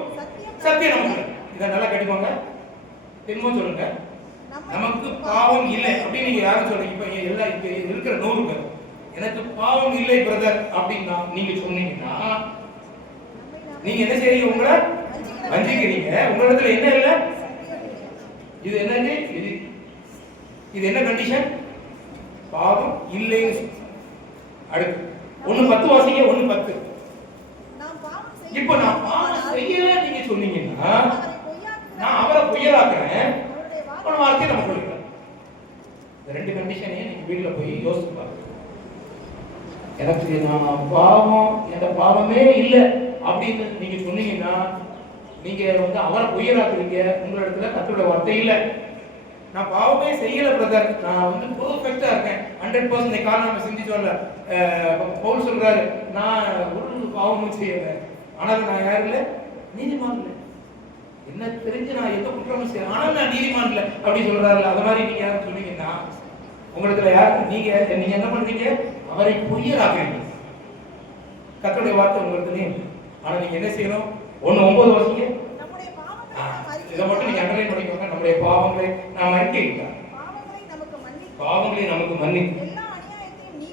சத்தியம் நமக்கு. இதை நல்லா கட்டிக்கோங்க, திரும்ப சொல்லுங்க. நமக்கு பாவம் இல்லை அப்படின்னு நீங்க யாரும் சொல்றீங்க? இப்ப எல்லாம் இங்க இருக்கிற 100 பேர் எனக்கு பாவம் இல்லை பிரதர் அப்படின்னா நீங்க சொன்னீங்கன்னா நீங்க என்ன செய்றீங்க? உங்களை வஞ்சிக்கிறீங்க. உங்களிடத்துல என்ன இல்லை? இது என்னது? இது என்ன கண்டிஷன்? பாவம் இல்லை. அடுத்து 1:10 வாசிங்க. 1:10. இப்போ நான் பாவம் செய்யல நீங்க சொன்னீங்கன்னா நான் அவரை பொய்யராக்குறேன். ஒரு வார்த்தையை நம்ம சொல்லிக்கலாம். இந்த 2 கண்டிஷனையும் நீங்க வீட்டுல போய் யோசிச்சு பாருங்க. எனக்கு நான் பாவம், எந்த பாவமே இல்லை அப்படின்னு நீங்க சொன்னீங்கன்னா நீங்க வந்து அவரை பொய்யராக்குறீங்க. உங்க இடத்துல கர்த்தருடைய வார்த்தை இல்லை. நான் பாவமே செய்யல பிரதர், நான் வந்து பெர்ஃபெக்ட்டா இருக்கேன், 100% காரணம் சிந்திச்சு வரல. பவுல் சொல்றாரு, நான் ஒரு பாவமும் செய்யல, ஆனால் நான் யாரும் இல்லை, நீதிமான் இல்லை. என்ன தெரிஞ்சு நான் எந்த குற்றமும் செய்யல, ஆனால் நான் நீதிமான் இல்லை அப்படி சொல்றாரு. அது மாதிரி நீங்க யாரும் சொன்னீங்கன்னா உங்களிடத்துல யார் நீங்க என்ன பண்றீங்க? அவரை பொய்யராக்குறீங்க. கர்த்தருடைய வார்த்தை உங்களிடத்துலயும். ஆனா நீங்க என்ன செய்யணும்? 1:9 வாசிங்க. இதை மட்டும் நீங்க அண்டர்லைன் பண்ணிக்கோங்க. நம்முடைய பாவங்களை நாம் அறிக்கையிட்டார், பாவங்களை நமக்கு மன்னித்து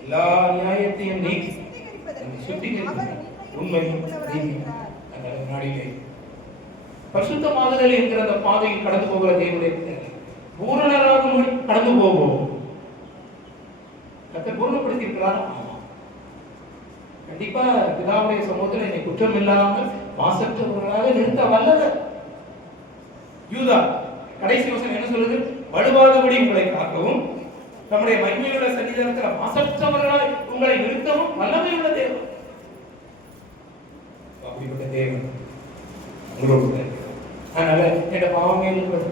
எல்லா அநியாயத்தையும் நீக்கி சுத்திகரிப்பது உண்மை நீதி. அந்த நாடிலே பரிசுத்தமாகுதல் என்கிற அந்த பாதையில் கடந்து போகிற தேவனுடைய பூரணராக கடந்து போவோம். கர்த்தர் பூரணப்படுத்தி இருக்கிறார். கண்டிப்பா பிதாவுடைய சமூகத்தில் என்னை குற்றம் இல்லாமல் மாசற்றவர்களாக நிறுத்த வல்லவர். யூதா கடைசி வசனம் என்ன சொல்லுது? வலுவாதபடி உங்களை காக்கவும் நம்முடைய மகிமையுள்ள சன்னிதானத்தில் மாசற்றவர்களாய் உங்களை நிறுத்தவும் வல்லமையுள்ள தேவன். அப்படிப்பட்ட தேவன் உங்களோடு இருக்கிறார். அதனால என் பாவமே இருக்கிறது,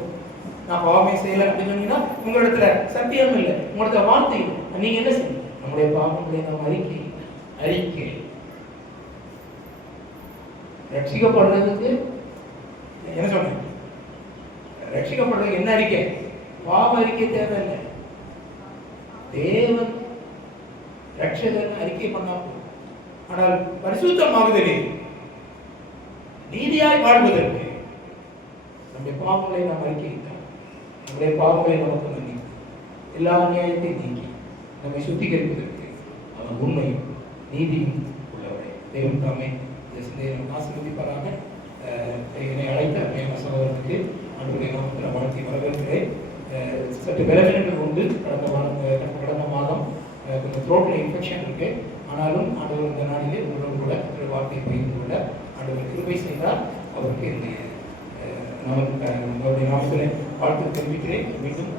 நான் பாவமே செய்யல அப்படின்னு சொன்னீங்கன்னா உங்களிடத்துல சத்தியம் இல்லை, உங்களிடத்துல வார்த்தை இல்லை. நீங்க என்ன செய்யணும்? நம்முடைய பாவங்களை நாம் அறிக்கை ரட்சிக்கப்படுறதுக்கு என்ன சொன்னேன்? ரட்சிக்கப்படுறதுக்கு என்ன அறிக்கை? பாவ அறிக்கை தேவையில்லை. தேவன் ரட்சகன் அறிக்கை பண்ணா போதும். ஆனால் பரிசுத்தமாகுதலே நீதியாய் வாழ்வதற்கு நம்முடைய பாவங்களை நாம் அறிக்கையிட்டால் நம்முடைய பாவங்களை நமக்கு மன்னித்து எல்லா அநியாயத்தையும் நீக்கி நம்மை சுத்திகரிப்பதற்கு அவன் உண்மையும் நீதியும் உள்ளவரே. தேவன் தாமே இந்த சிந்தையை ஆசீர்வதிப்பாராக. என்னை அழைத்த மேல சகோதரனுக்கு அன்றைய நாமத்தில் வாழ்த்தி வரவேற்கிறேன். சற்று பலவீனங்கள் உண்டு. கடந்த மாதம் கொஞ்சம் த்ரோட்டில் இன்ஃபெக்ஷன் இருக்கு. ஆனாலும் ஆண்டவர் இந்த நாளிலே உங்களோடு கூட ஒரு வார்த்தையை பகிர்ந்து கொள்ள ஆண்டவர் கிருபை செய்தார். அவருக்கு என்னுடைய நாமத்தில் வாழ்த்து தெரிவிக்கிறேன். மீண்டும்